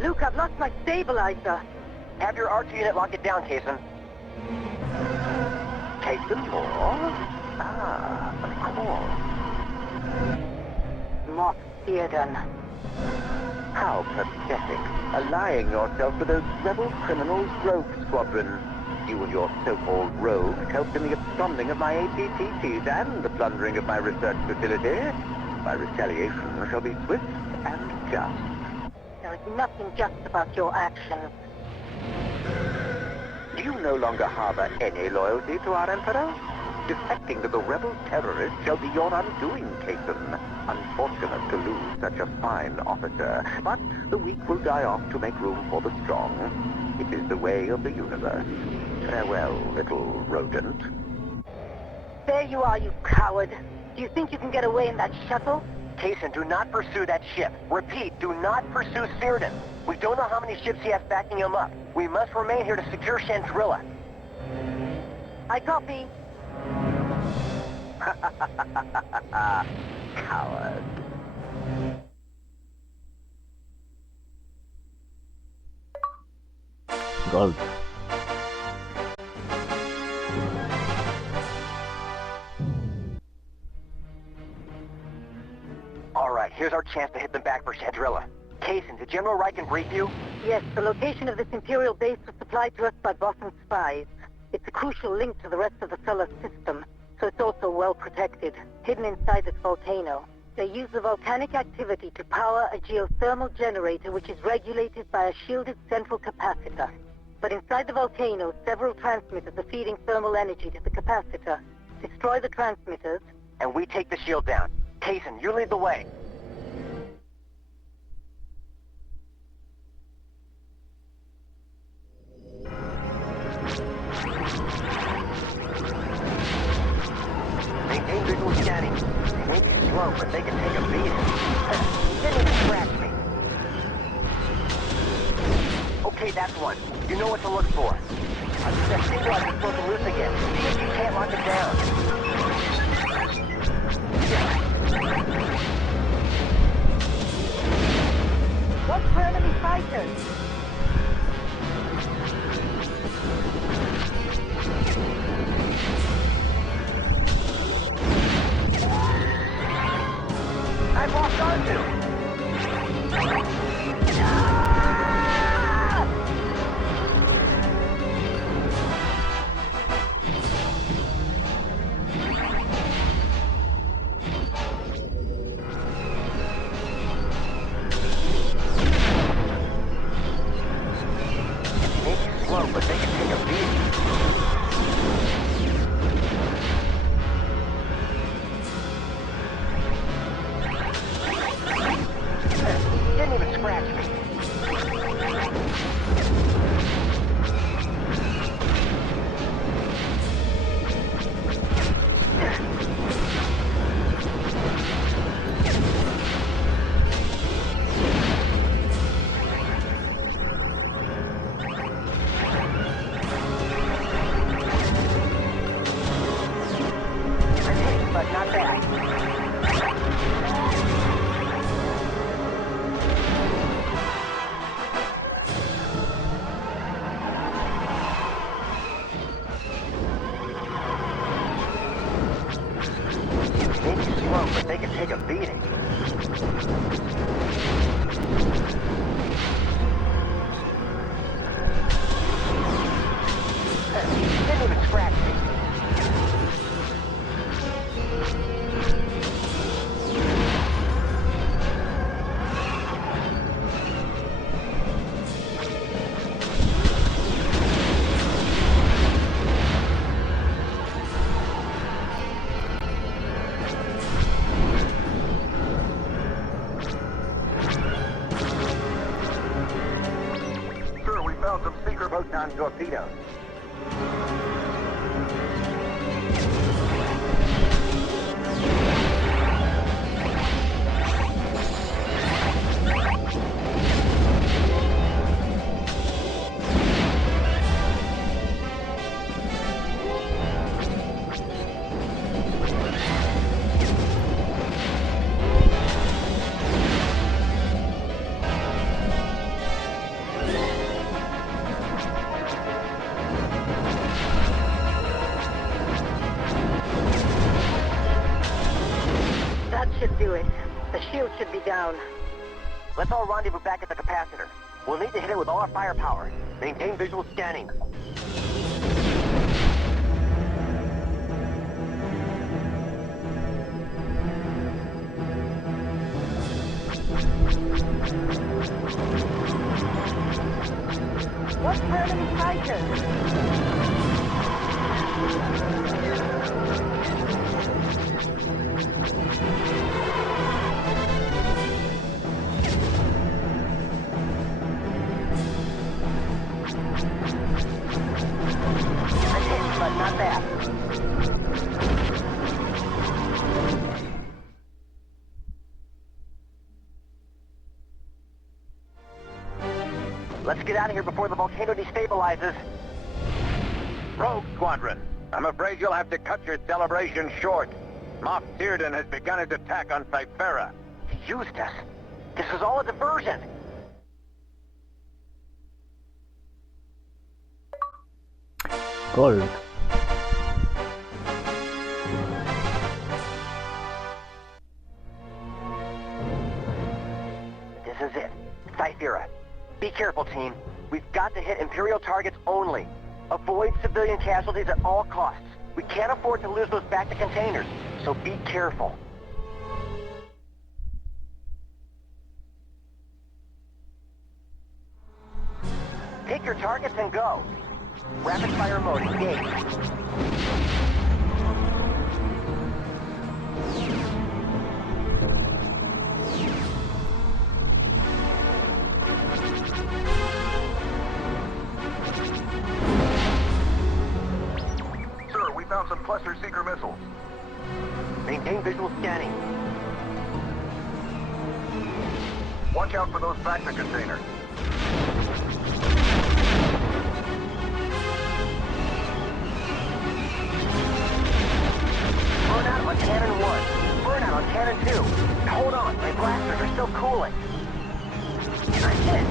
Luke, I've lost my stabilizer. Have your RT unit lock it down, Kaysen. Kaysen more? Ah, of course. Mos Seerdon. How pathetic. Allying yourself with those rebel criminals rogue squadron. You and your so-called rogues helped in the absconding of my APTCs and the plundering of my research facility. My retaliation shall be swift and just. There is nothing just about your actions. You no longer harbor any loyalty to our Emperor? Defecting to the rebel terrorists shall be your undoing, Kaysen. Unfortunate to lose such a fine officer, but the weak will die off to make room for the strong. It is the way of the universe. Farewell, little rodent. There you are, you coward. Do you think you can get away in that shuttle? Kaysen, do not pursue that ship. Repeat, do not pursue Seerdon. We don't know how many ships he has backing him up. We must remain here to secure Chandrilla. I copy. Coward. Gold. All right, here's our chance to hit them back for Chandrilla. Kaysen, did General Riken brief you? Yes, the location of this Imperial base was supplied to us by Boston spies. It's a crucial link to the rest of the solar system. so it's also well protected, hidden inside this volcano. They use the volcanic activity to power a geothermal generator which is regulated by a shielded central capacitor. But inside the volcano, several transmitters are feeding thermal energy to the capacitor. Destroy the transmitters, and we take the shield down. Kaysen, you lead the way. Maintain visual scanning. They may be slow, but they can take a beating. Didn't even scratch me. Okay, that's one. You know what to look for. That stabilizer's supposed to loose again. See if you can't lock it down. watch for enemy fighters. I've lost R2. But they can take a beating. Didn't even scratch me. But they can take a beating. Didn't even scratch me. Proton torpedoes. Should do it. The shield should be down. Let's all rendezvous back at the capacitor. We'll need to hit it with all our firepower. Maintain visual scanning. Watch for enemy fighters. But not that. Let's get out of here before the volcano destabilizes. Rogue Squadron, I'm afraid you'll have to cut your celebration short. Moff Seerdon has begun his attack on Cyphera. He used us. This is all a diversion. Gold. This is it. Cyphera. Be careful, team. We've got to hit Imperial targets only. Avoid civilian casualties at all costs. We can't afford to lose those back to containers, so be careful. Pick your targets and go. Rapid fire mode engaged. Sir, we found some cluster seeker missiles. Maintain visual scanning. Watch out for those Bacta containers. Burnout on Cannon 1. Burnout on Cannon 2. Hold on, my blasters are still cooling. I'm hit.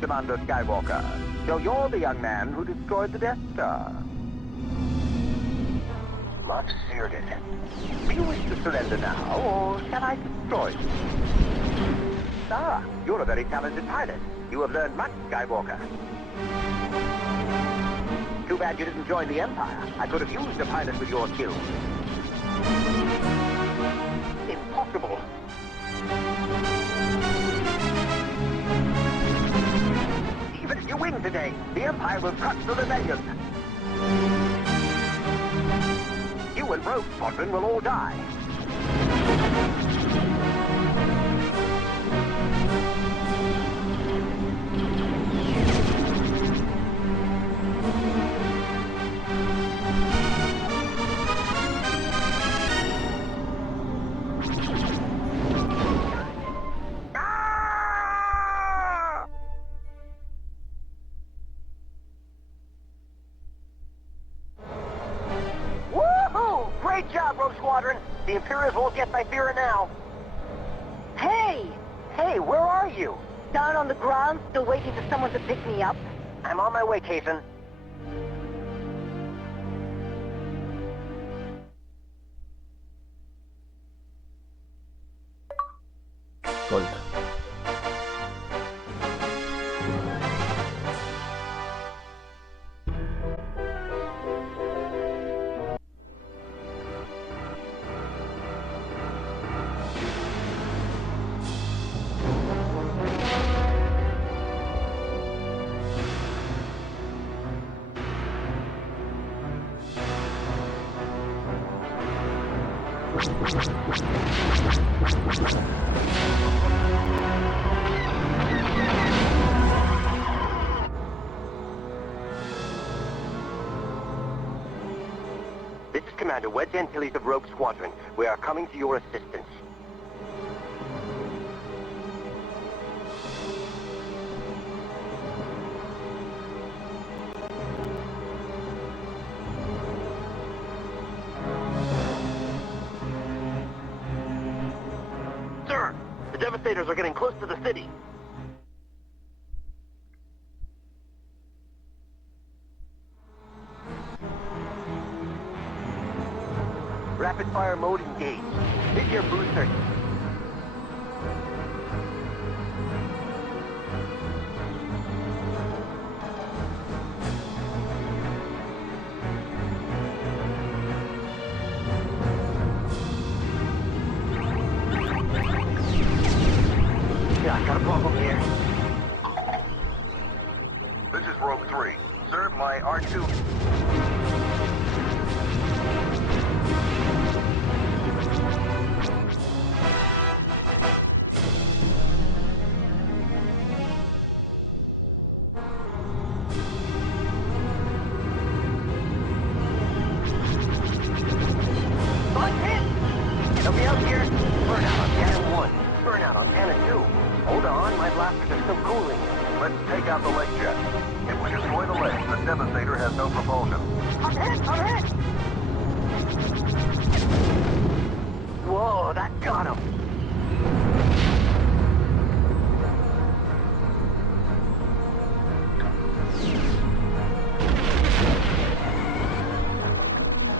Commander Skywalker. So you're the young man who destroyed the Death Star. Mos Seerdon. Do you wish to surrender now, or shall I destroy you? Ah, you're a very talented pilot. You have learned much, Skywalker. Too bad you didn't join the Empire. I could have used a pilot with your skills. Impossible. Even if you win today, the Empire will crush the rebellion. You and Rogue Squadron will all die. Great job, Rogue Squadron! The Imperials won't get by Fear now. Hey! Hey, where are you? Down on the ground, still waiting for someone to pick me up. I'm on my way, Kaysen. Gold. This is Commander Wedge Antilles of Rogue Squadron. We are coming to your assistance. Sir, the Devastators are getting close to the city. Rapid fire mode engaged. Hit your booster. Yeah, I got a problem here. This is Rogue 3. Sir, my R2... Nobody else here? Burnout on cannon 1. Burnout on cannon 2. Hold on, my blasters are still cooling. Let's take out the leg jet. If we destroy the leg, the Devastator has no propulsion. I'm hit! I'm hit! Whoa, that got him.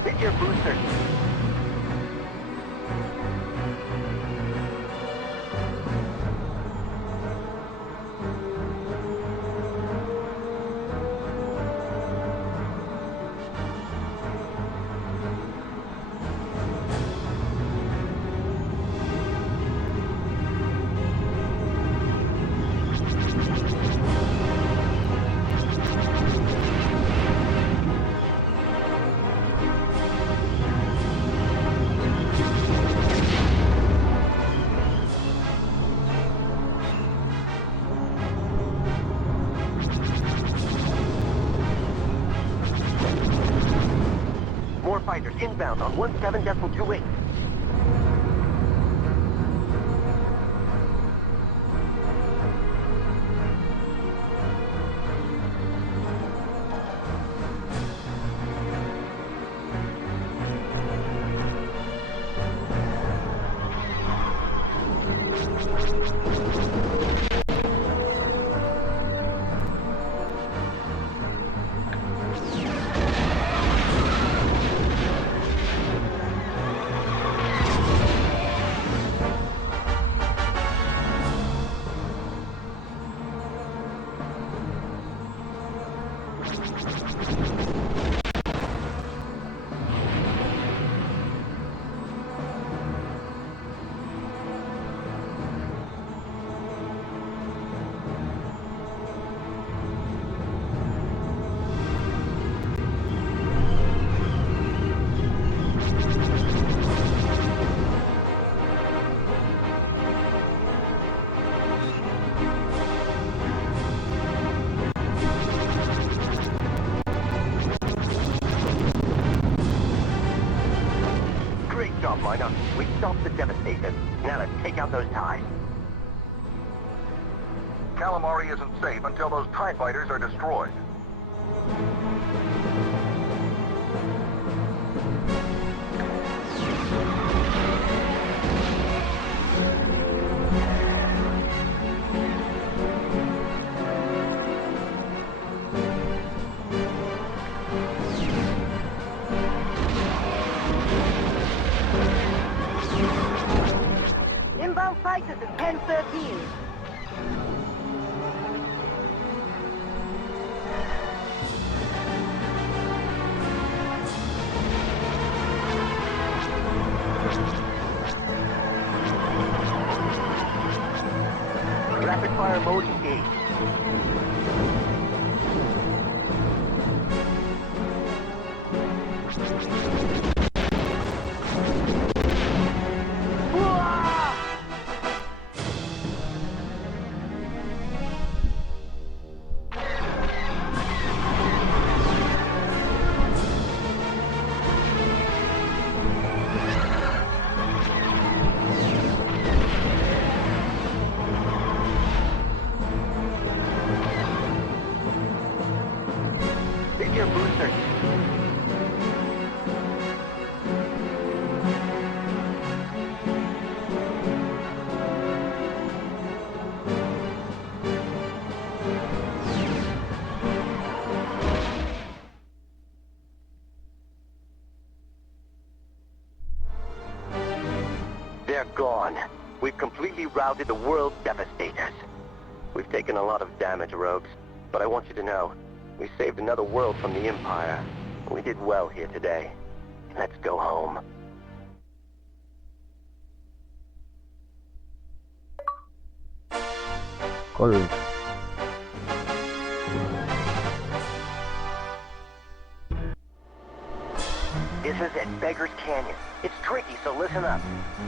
Hit your booster. More fighters inbound on 17.28. Nonnah. We stopped the Devastators. Now let's take out those ties. Calamari isn't safe until those TIE fighters are destroyed. Inbound fighters at 10:13. Rapid fire mode engaged. They're gone. We've completely routed the world's devastators. We've taken a lot of damage, rogues. But I want you to know, we saved another world from the Empire. We did well here today. Let's go home. Gold. This is at Beggar's Canyon. It's tricky, so listen up.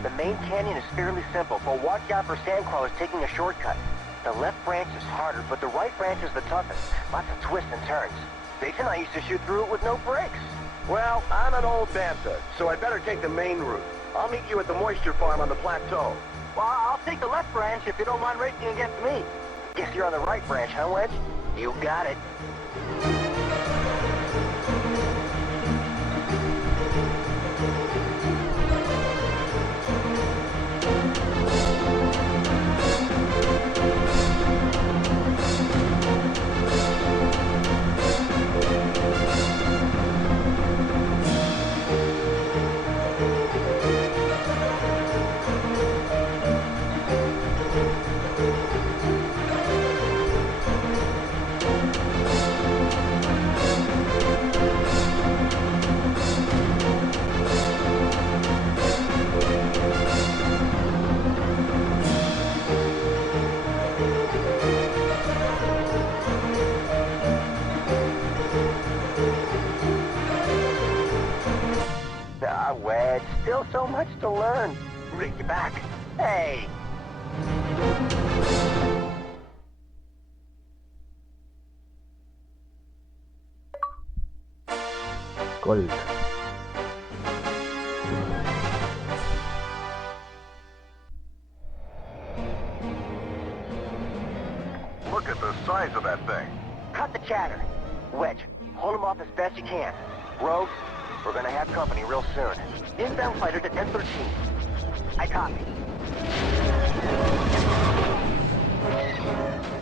The main canyon is fairly simple, but watch out for sandcrawlers taking a shortcut. The left branch is harder, but the right branch is the toughest. Lots of twists and turns. Jason, I used to shoot through it with no brakes. Well, I'm an old bastard, so I better take the main route. I'll meet you at the moisture farm on the plateau. Well, I'll take the left branch if you don't mind racing against me. Guess you're on the right branch, huh, Wedge? You got it. Wedge, still so much to learn. Bring you back. Hey! Gold. Look at the size of that thing. Cut the chatter. Wedge, hold him off as best you can. Rogues, we're gonna have company real soon. Inbound fighter to 1013. I copy.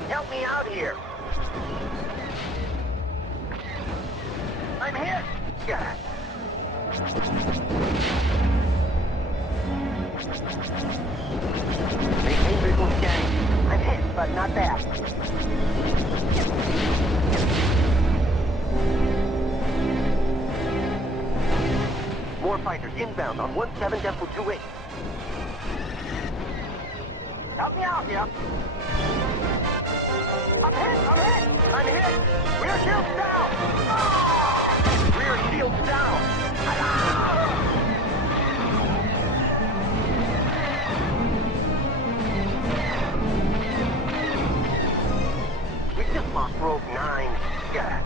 Help me out here. I'm hit. Yeah. Maintain visual scanning. I'm hit, but not bad. More fighters inbound on 17.28. Help me out here. I'm hit! Rear shield's down! Ah! Rear shield's down! Ah! We just lost Rogue 9. Yeah.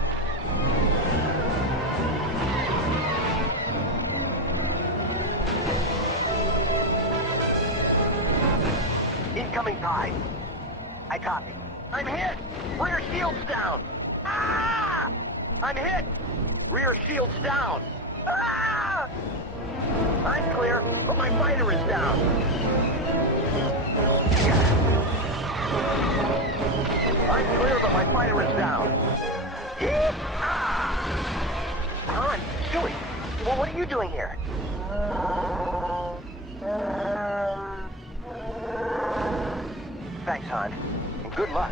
Incoming tide. I copy. I'm hit! Rear shield's down! Ah! I'm hit! Rear shield's down! Ah! I'm clear, but my fighter is down. I'm clear, but my fighter is down. Ah! Han, Chewie, well, what are you doing here? Thanks, Han. And good luck.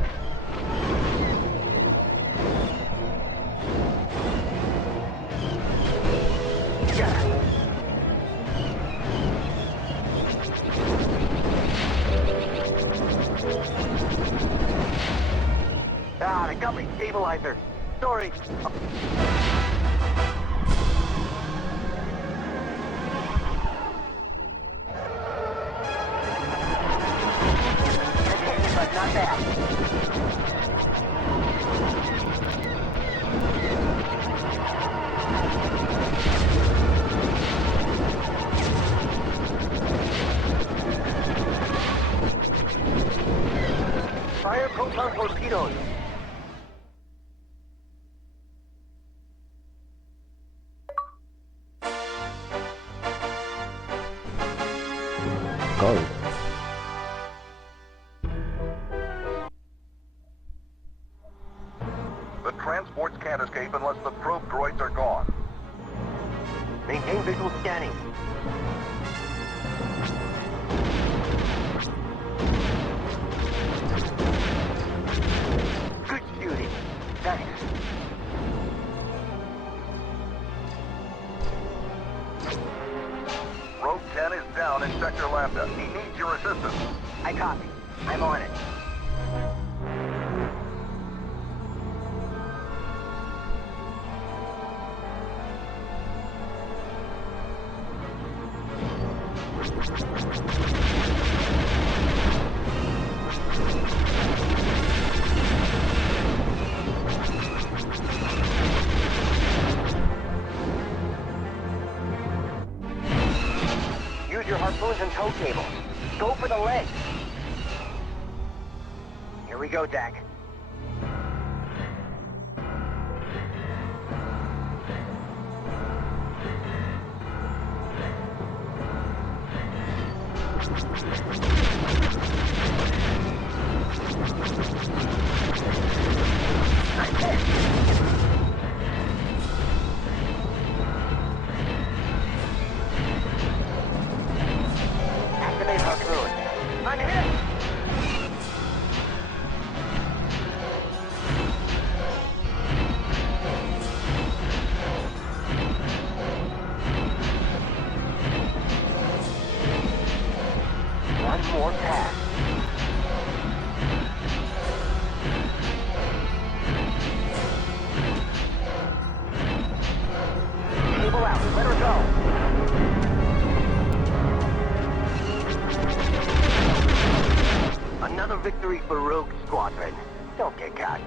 Ah, they got my stabilizer. Sorry. But not bad. Fire proton torpedoes. Gold. The transports can't escape unless the probe droids are gone. Maintain visual scanning. down in Sector Lambda. He needs your assistance. I copy. I'm on it. Use your harpoons and tow cables. Go for the legs. Here we go, Dak. Activate harpoon. I'm hit! One more pass. Cable out. Let her go. Another victory for Rogue Squadron. Don't get cocky.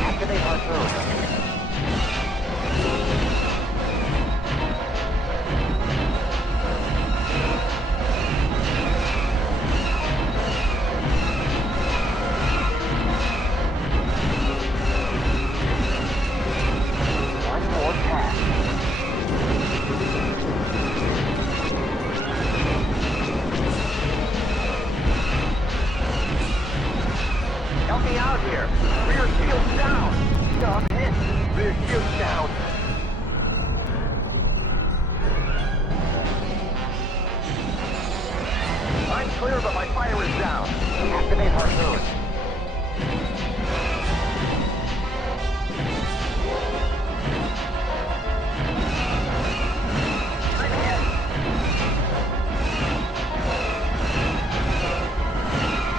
Activate harpoon. One more pass. Help me out here. Rear shield's down. No, I'm hit. Rear shield's down. I'm clear, but my fire is down. Activate harpoon. I'm hit.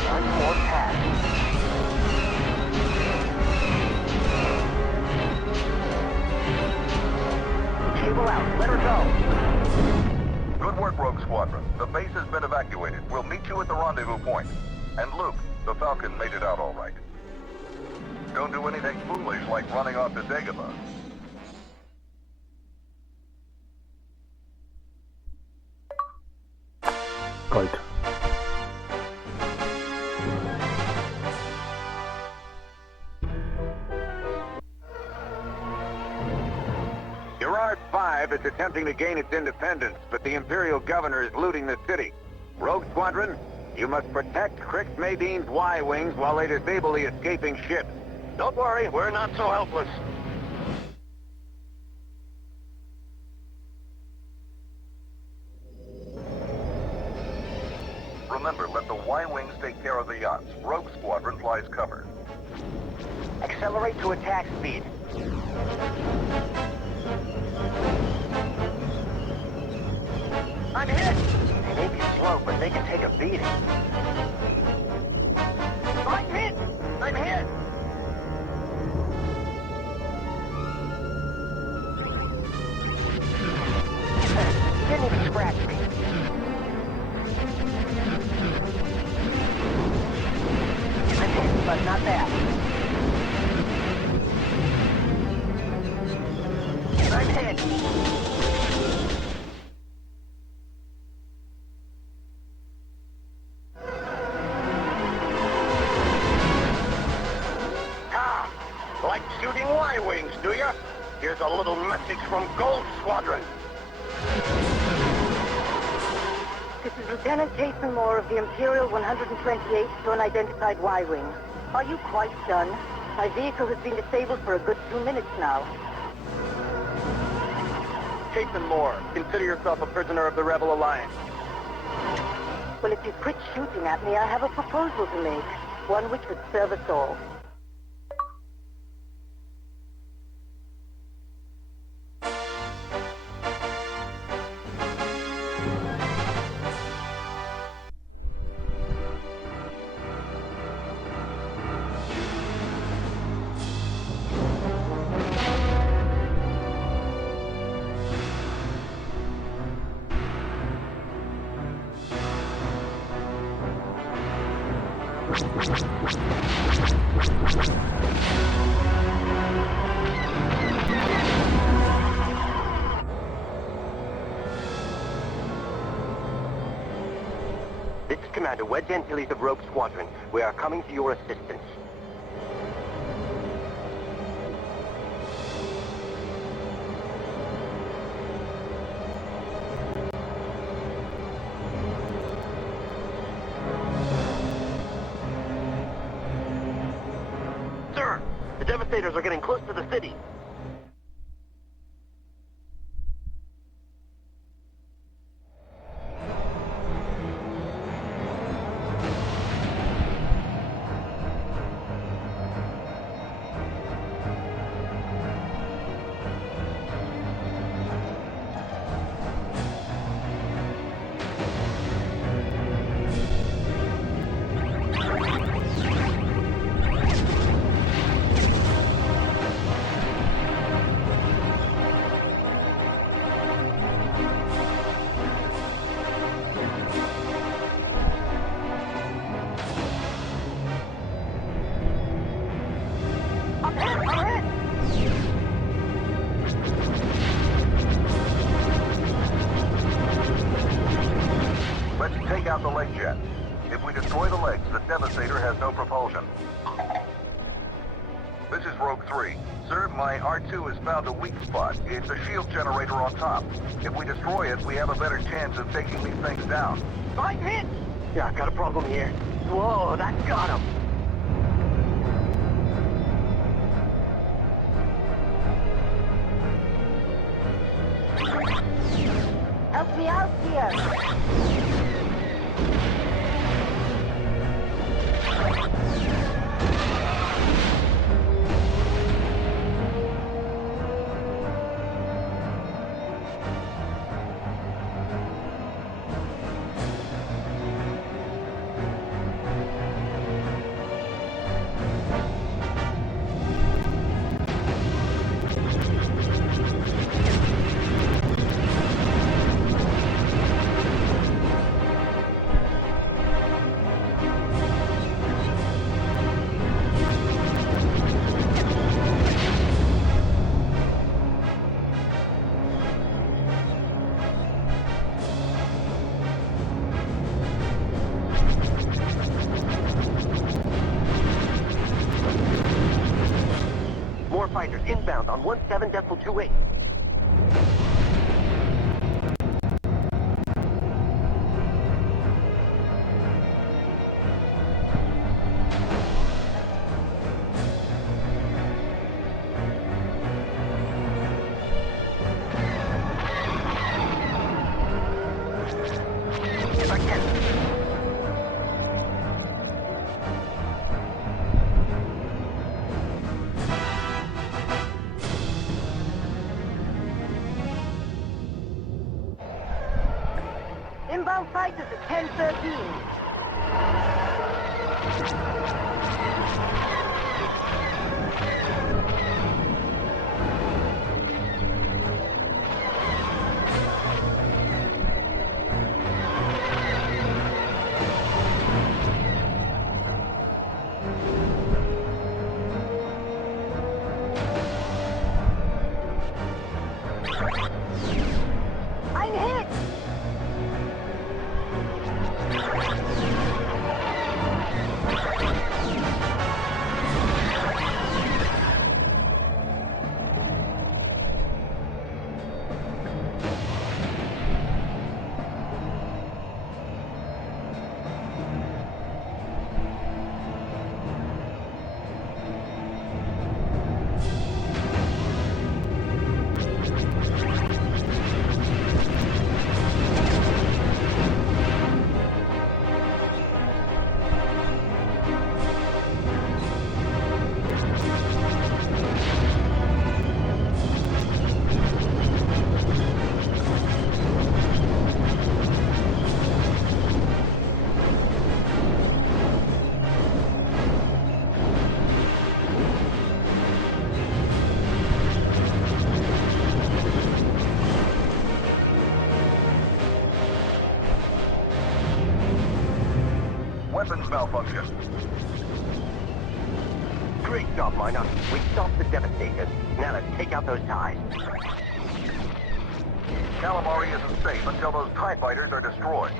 One more pass. Cable out. Let her go. Good work, Rogue Squadron. The base has been evacuated. We'll meet you at the rendezvous point. And Luke, the Falcon made it out all right. Don't do anything foolish like running off to Dagobah. Gold. Gerrard 5 is attempting to gain its independence, but the Imperial Governor is looting the city. Rogue Squadron, you must protect Crix Madine's Y-Wings while they disable the escaping ships. Don't worry, we're not so helpless. Remember, let the Y-Wings take care of the yachts. Rogue Squadron flies cover. Accelerate to attack speed. I'm hit! They may be slow, but they can take a beating. I'm hit! I'm hit! Didn't even scratch me. I'm hit, but not bad. I'm hit! Like shooting Y-Wings, do you? Here's a little message from Gold Squadron. This is Lieutenant Jason Moore of the Imperial 128 to unidentified Y-Wing. Are you quite done? My vehicle has been disabled for a good 2 minutes now. chasing more. Consider yourself a prisoner of the Rebel Alliance. Well, if you quit shooting at me, I have a proposal to make. One which would serve us all. This is Commander Wedge Antilles of Rogue Squadron. We are coming to your assistance. Sir, the Devastators are getting close to the city. Let's take out the leg jet. If we destroy the legs, the Devastator has no propulsion. This is Rogue 3. Sir, my R2 has found a weak spot. It's a shield generator on top. If we destroy it, we have a better chance of taking these things down. I'm hit! Yeah, I got a problem here. Whoa, that got him! Help me out here! Fighters inbound on 17.28. Inbound fighters at 10:13. I'm hit! Weapons malfunction. Great job, Nonnah. We stopped the Devastators. Now let's take out those ties. Calamari isn't safe until those TIE fighters are destroyed.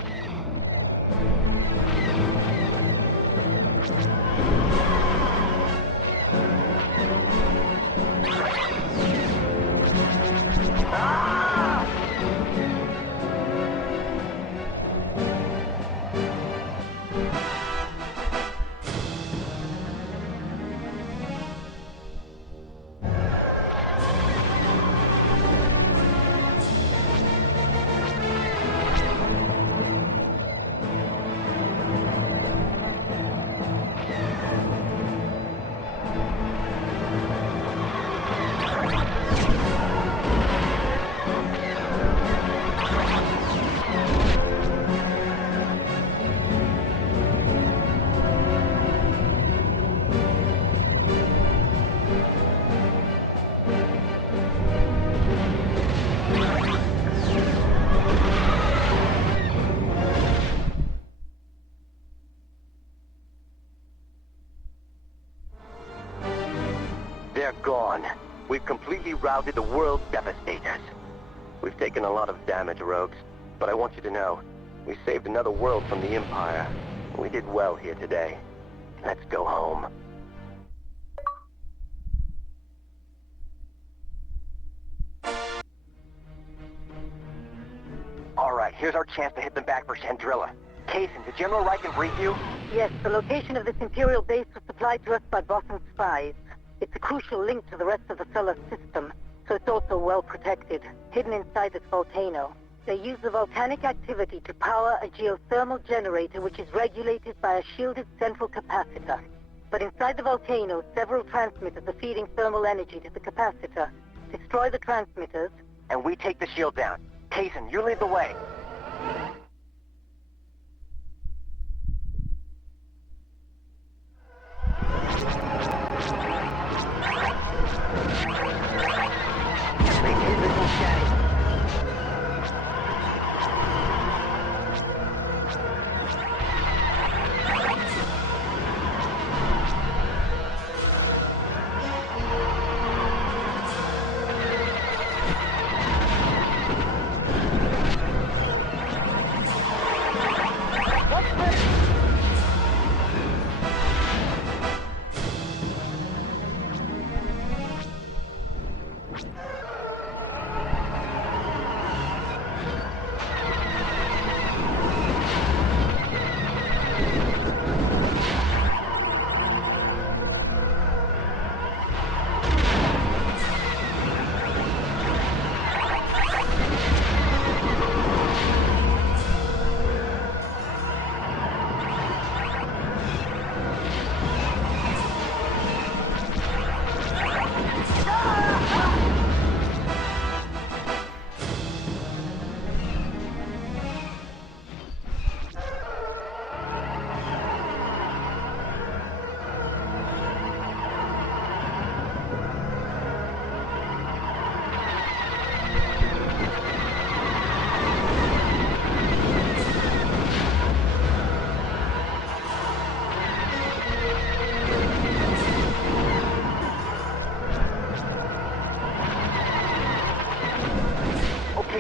They're gone. We've completely routed the world's Devastators. We've taken a lot of damage, Rogues, but I want you to know, we saved another world from the Empire. We did well here today. Let's go home. All right, here's our chance to hit them back for Chandrilla. Kaysen, did General Riken brief you? Yes, the location of this Imperial base was supplied to us by Boston spies. It's a crucial link to the rest of the solar system, so it's also well protected, hidden inside this volcano. They use the volcanic activity to power a geothermal generator which is regulated by a shielded central capacitor. But inside the volcano, several transmitters are feeding thermal energy to the capacitor. Destroy the transmitters, And we take the shield down. Kaysen, you lead the way.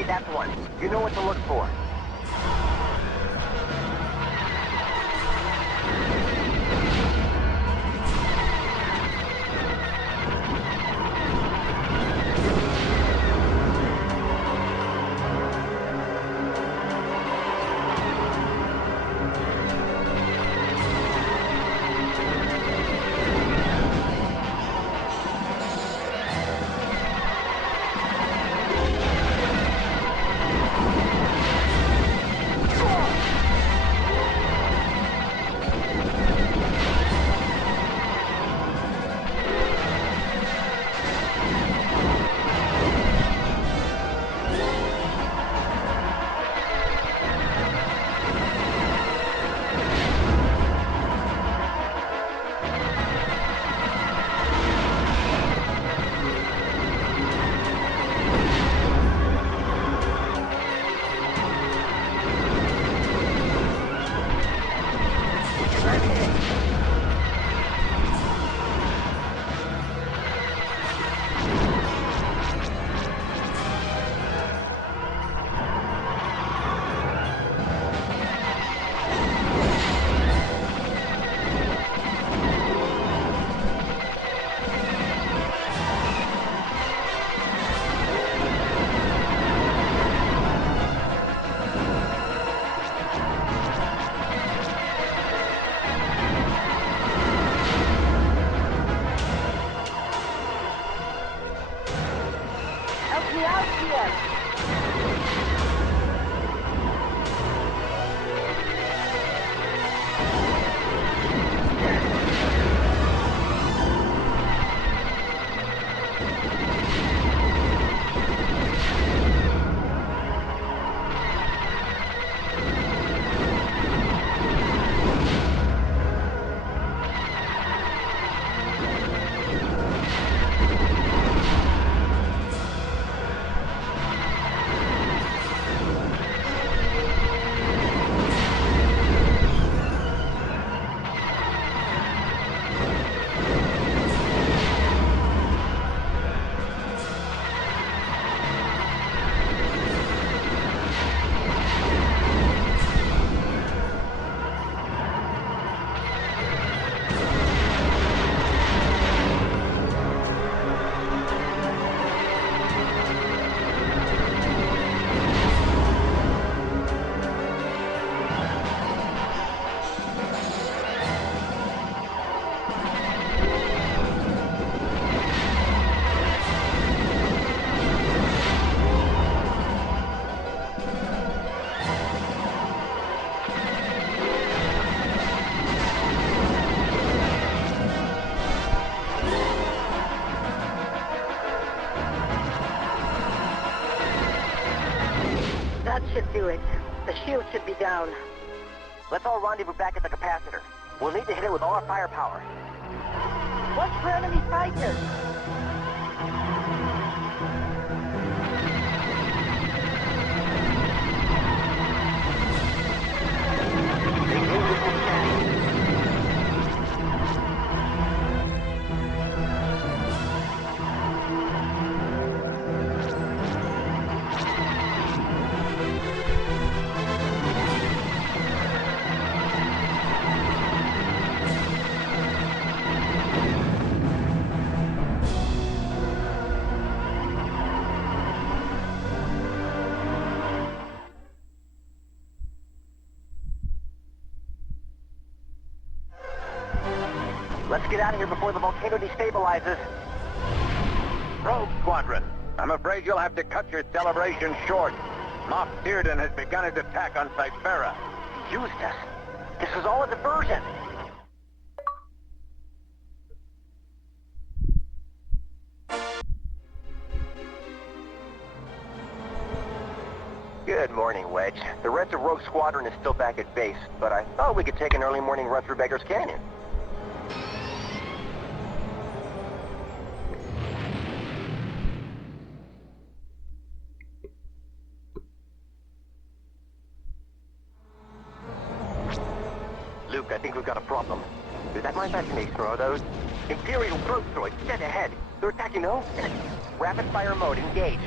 That's one. You know what to look for. p.m. That should do it. The shield should be down. Let's all rendezvous back at the capacitor. We'll need to hit it with all our firepower. Watch for enemy fighters! The engine is scanning. Let's get out of here before the volcano destabilizes. Rogue Squadron, I'm afraid you'll have to cut your celebration short. Mos Seerdon has begun his attack on Cyphera. Used us. This is all a diversion. Good morning, Wedge. The rest of Rogue Squadron is still back at base, but I thought we could take an early morning run through Beggar's Canyon. Luke, I think we've got a problem. Is that my imagination, or are those Imperial probe droids dead ahead? They're attacking those? Rapid fire mode engaged.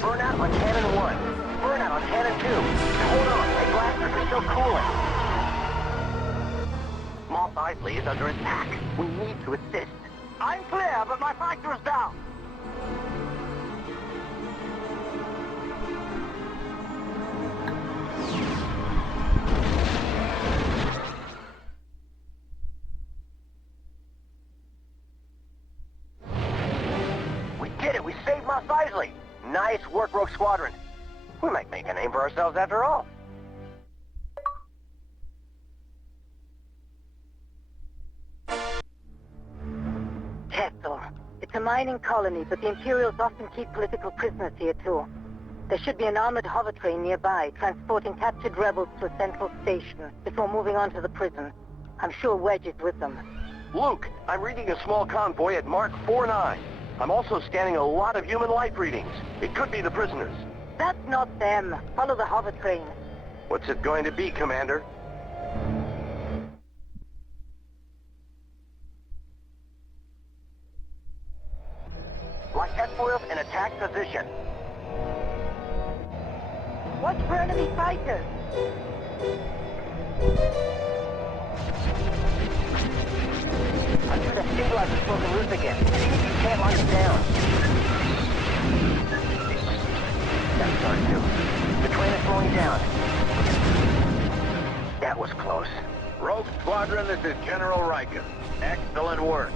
Burnout on Cannon 1. Burnout on Cannon 2. Hold on, my blasters are still cooling. Mos Eisley is under attack. We need to assist. I'm clear, but my factor is down. We did it! We saved Mos Eisley! Nice work, Rogue Squadron. We might make a name for ourselves after all. Kessel. It's a mining colony, but the Imperials often keep political prisoners here too. There should be an armored hover train nearby, transporting captured rebels to a central station before moving on to the prison. I'm sure Wedge is with them. Luke, I'm reading a small convoy at Mark 49. I'm also scanning a lot of human life readings. It could be the prisoners. That's not them. Follow the hover train. What's it going to be, Commander? Lock S-foils in attack position. Watch for enemy fighters. stabilize this broken roof again. See if you can't lock it down. That's starting to. The train is slowing down. That was close. Rogue Squadron, this is General Riken. Excellent work.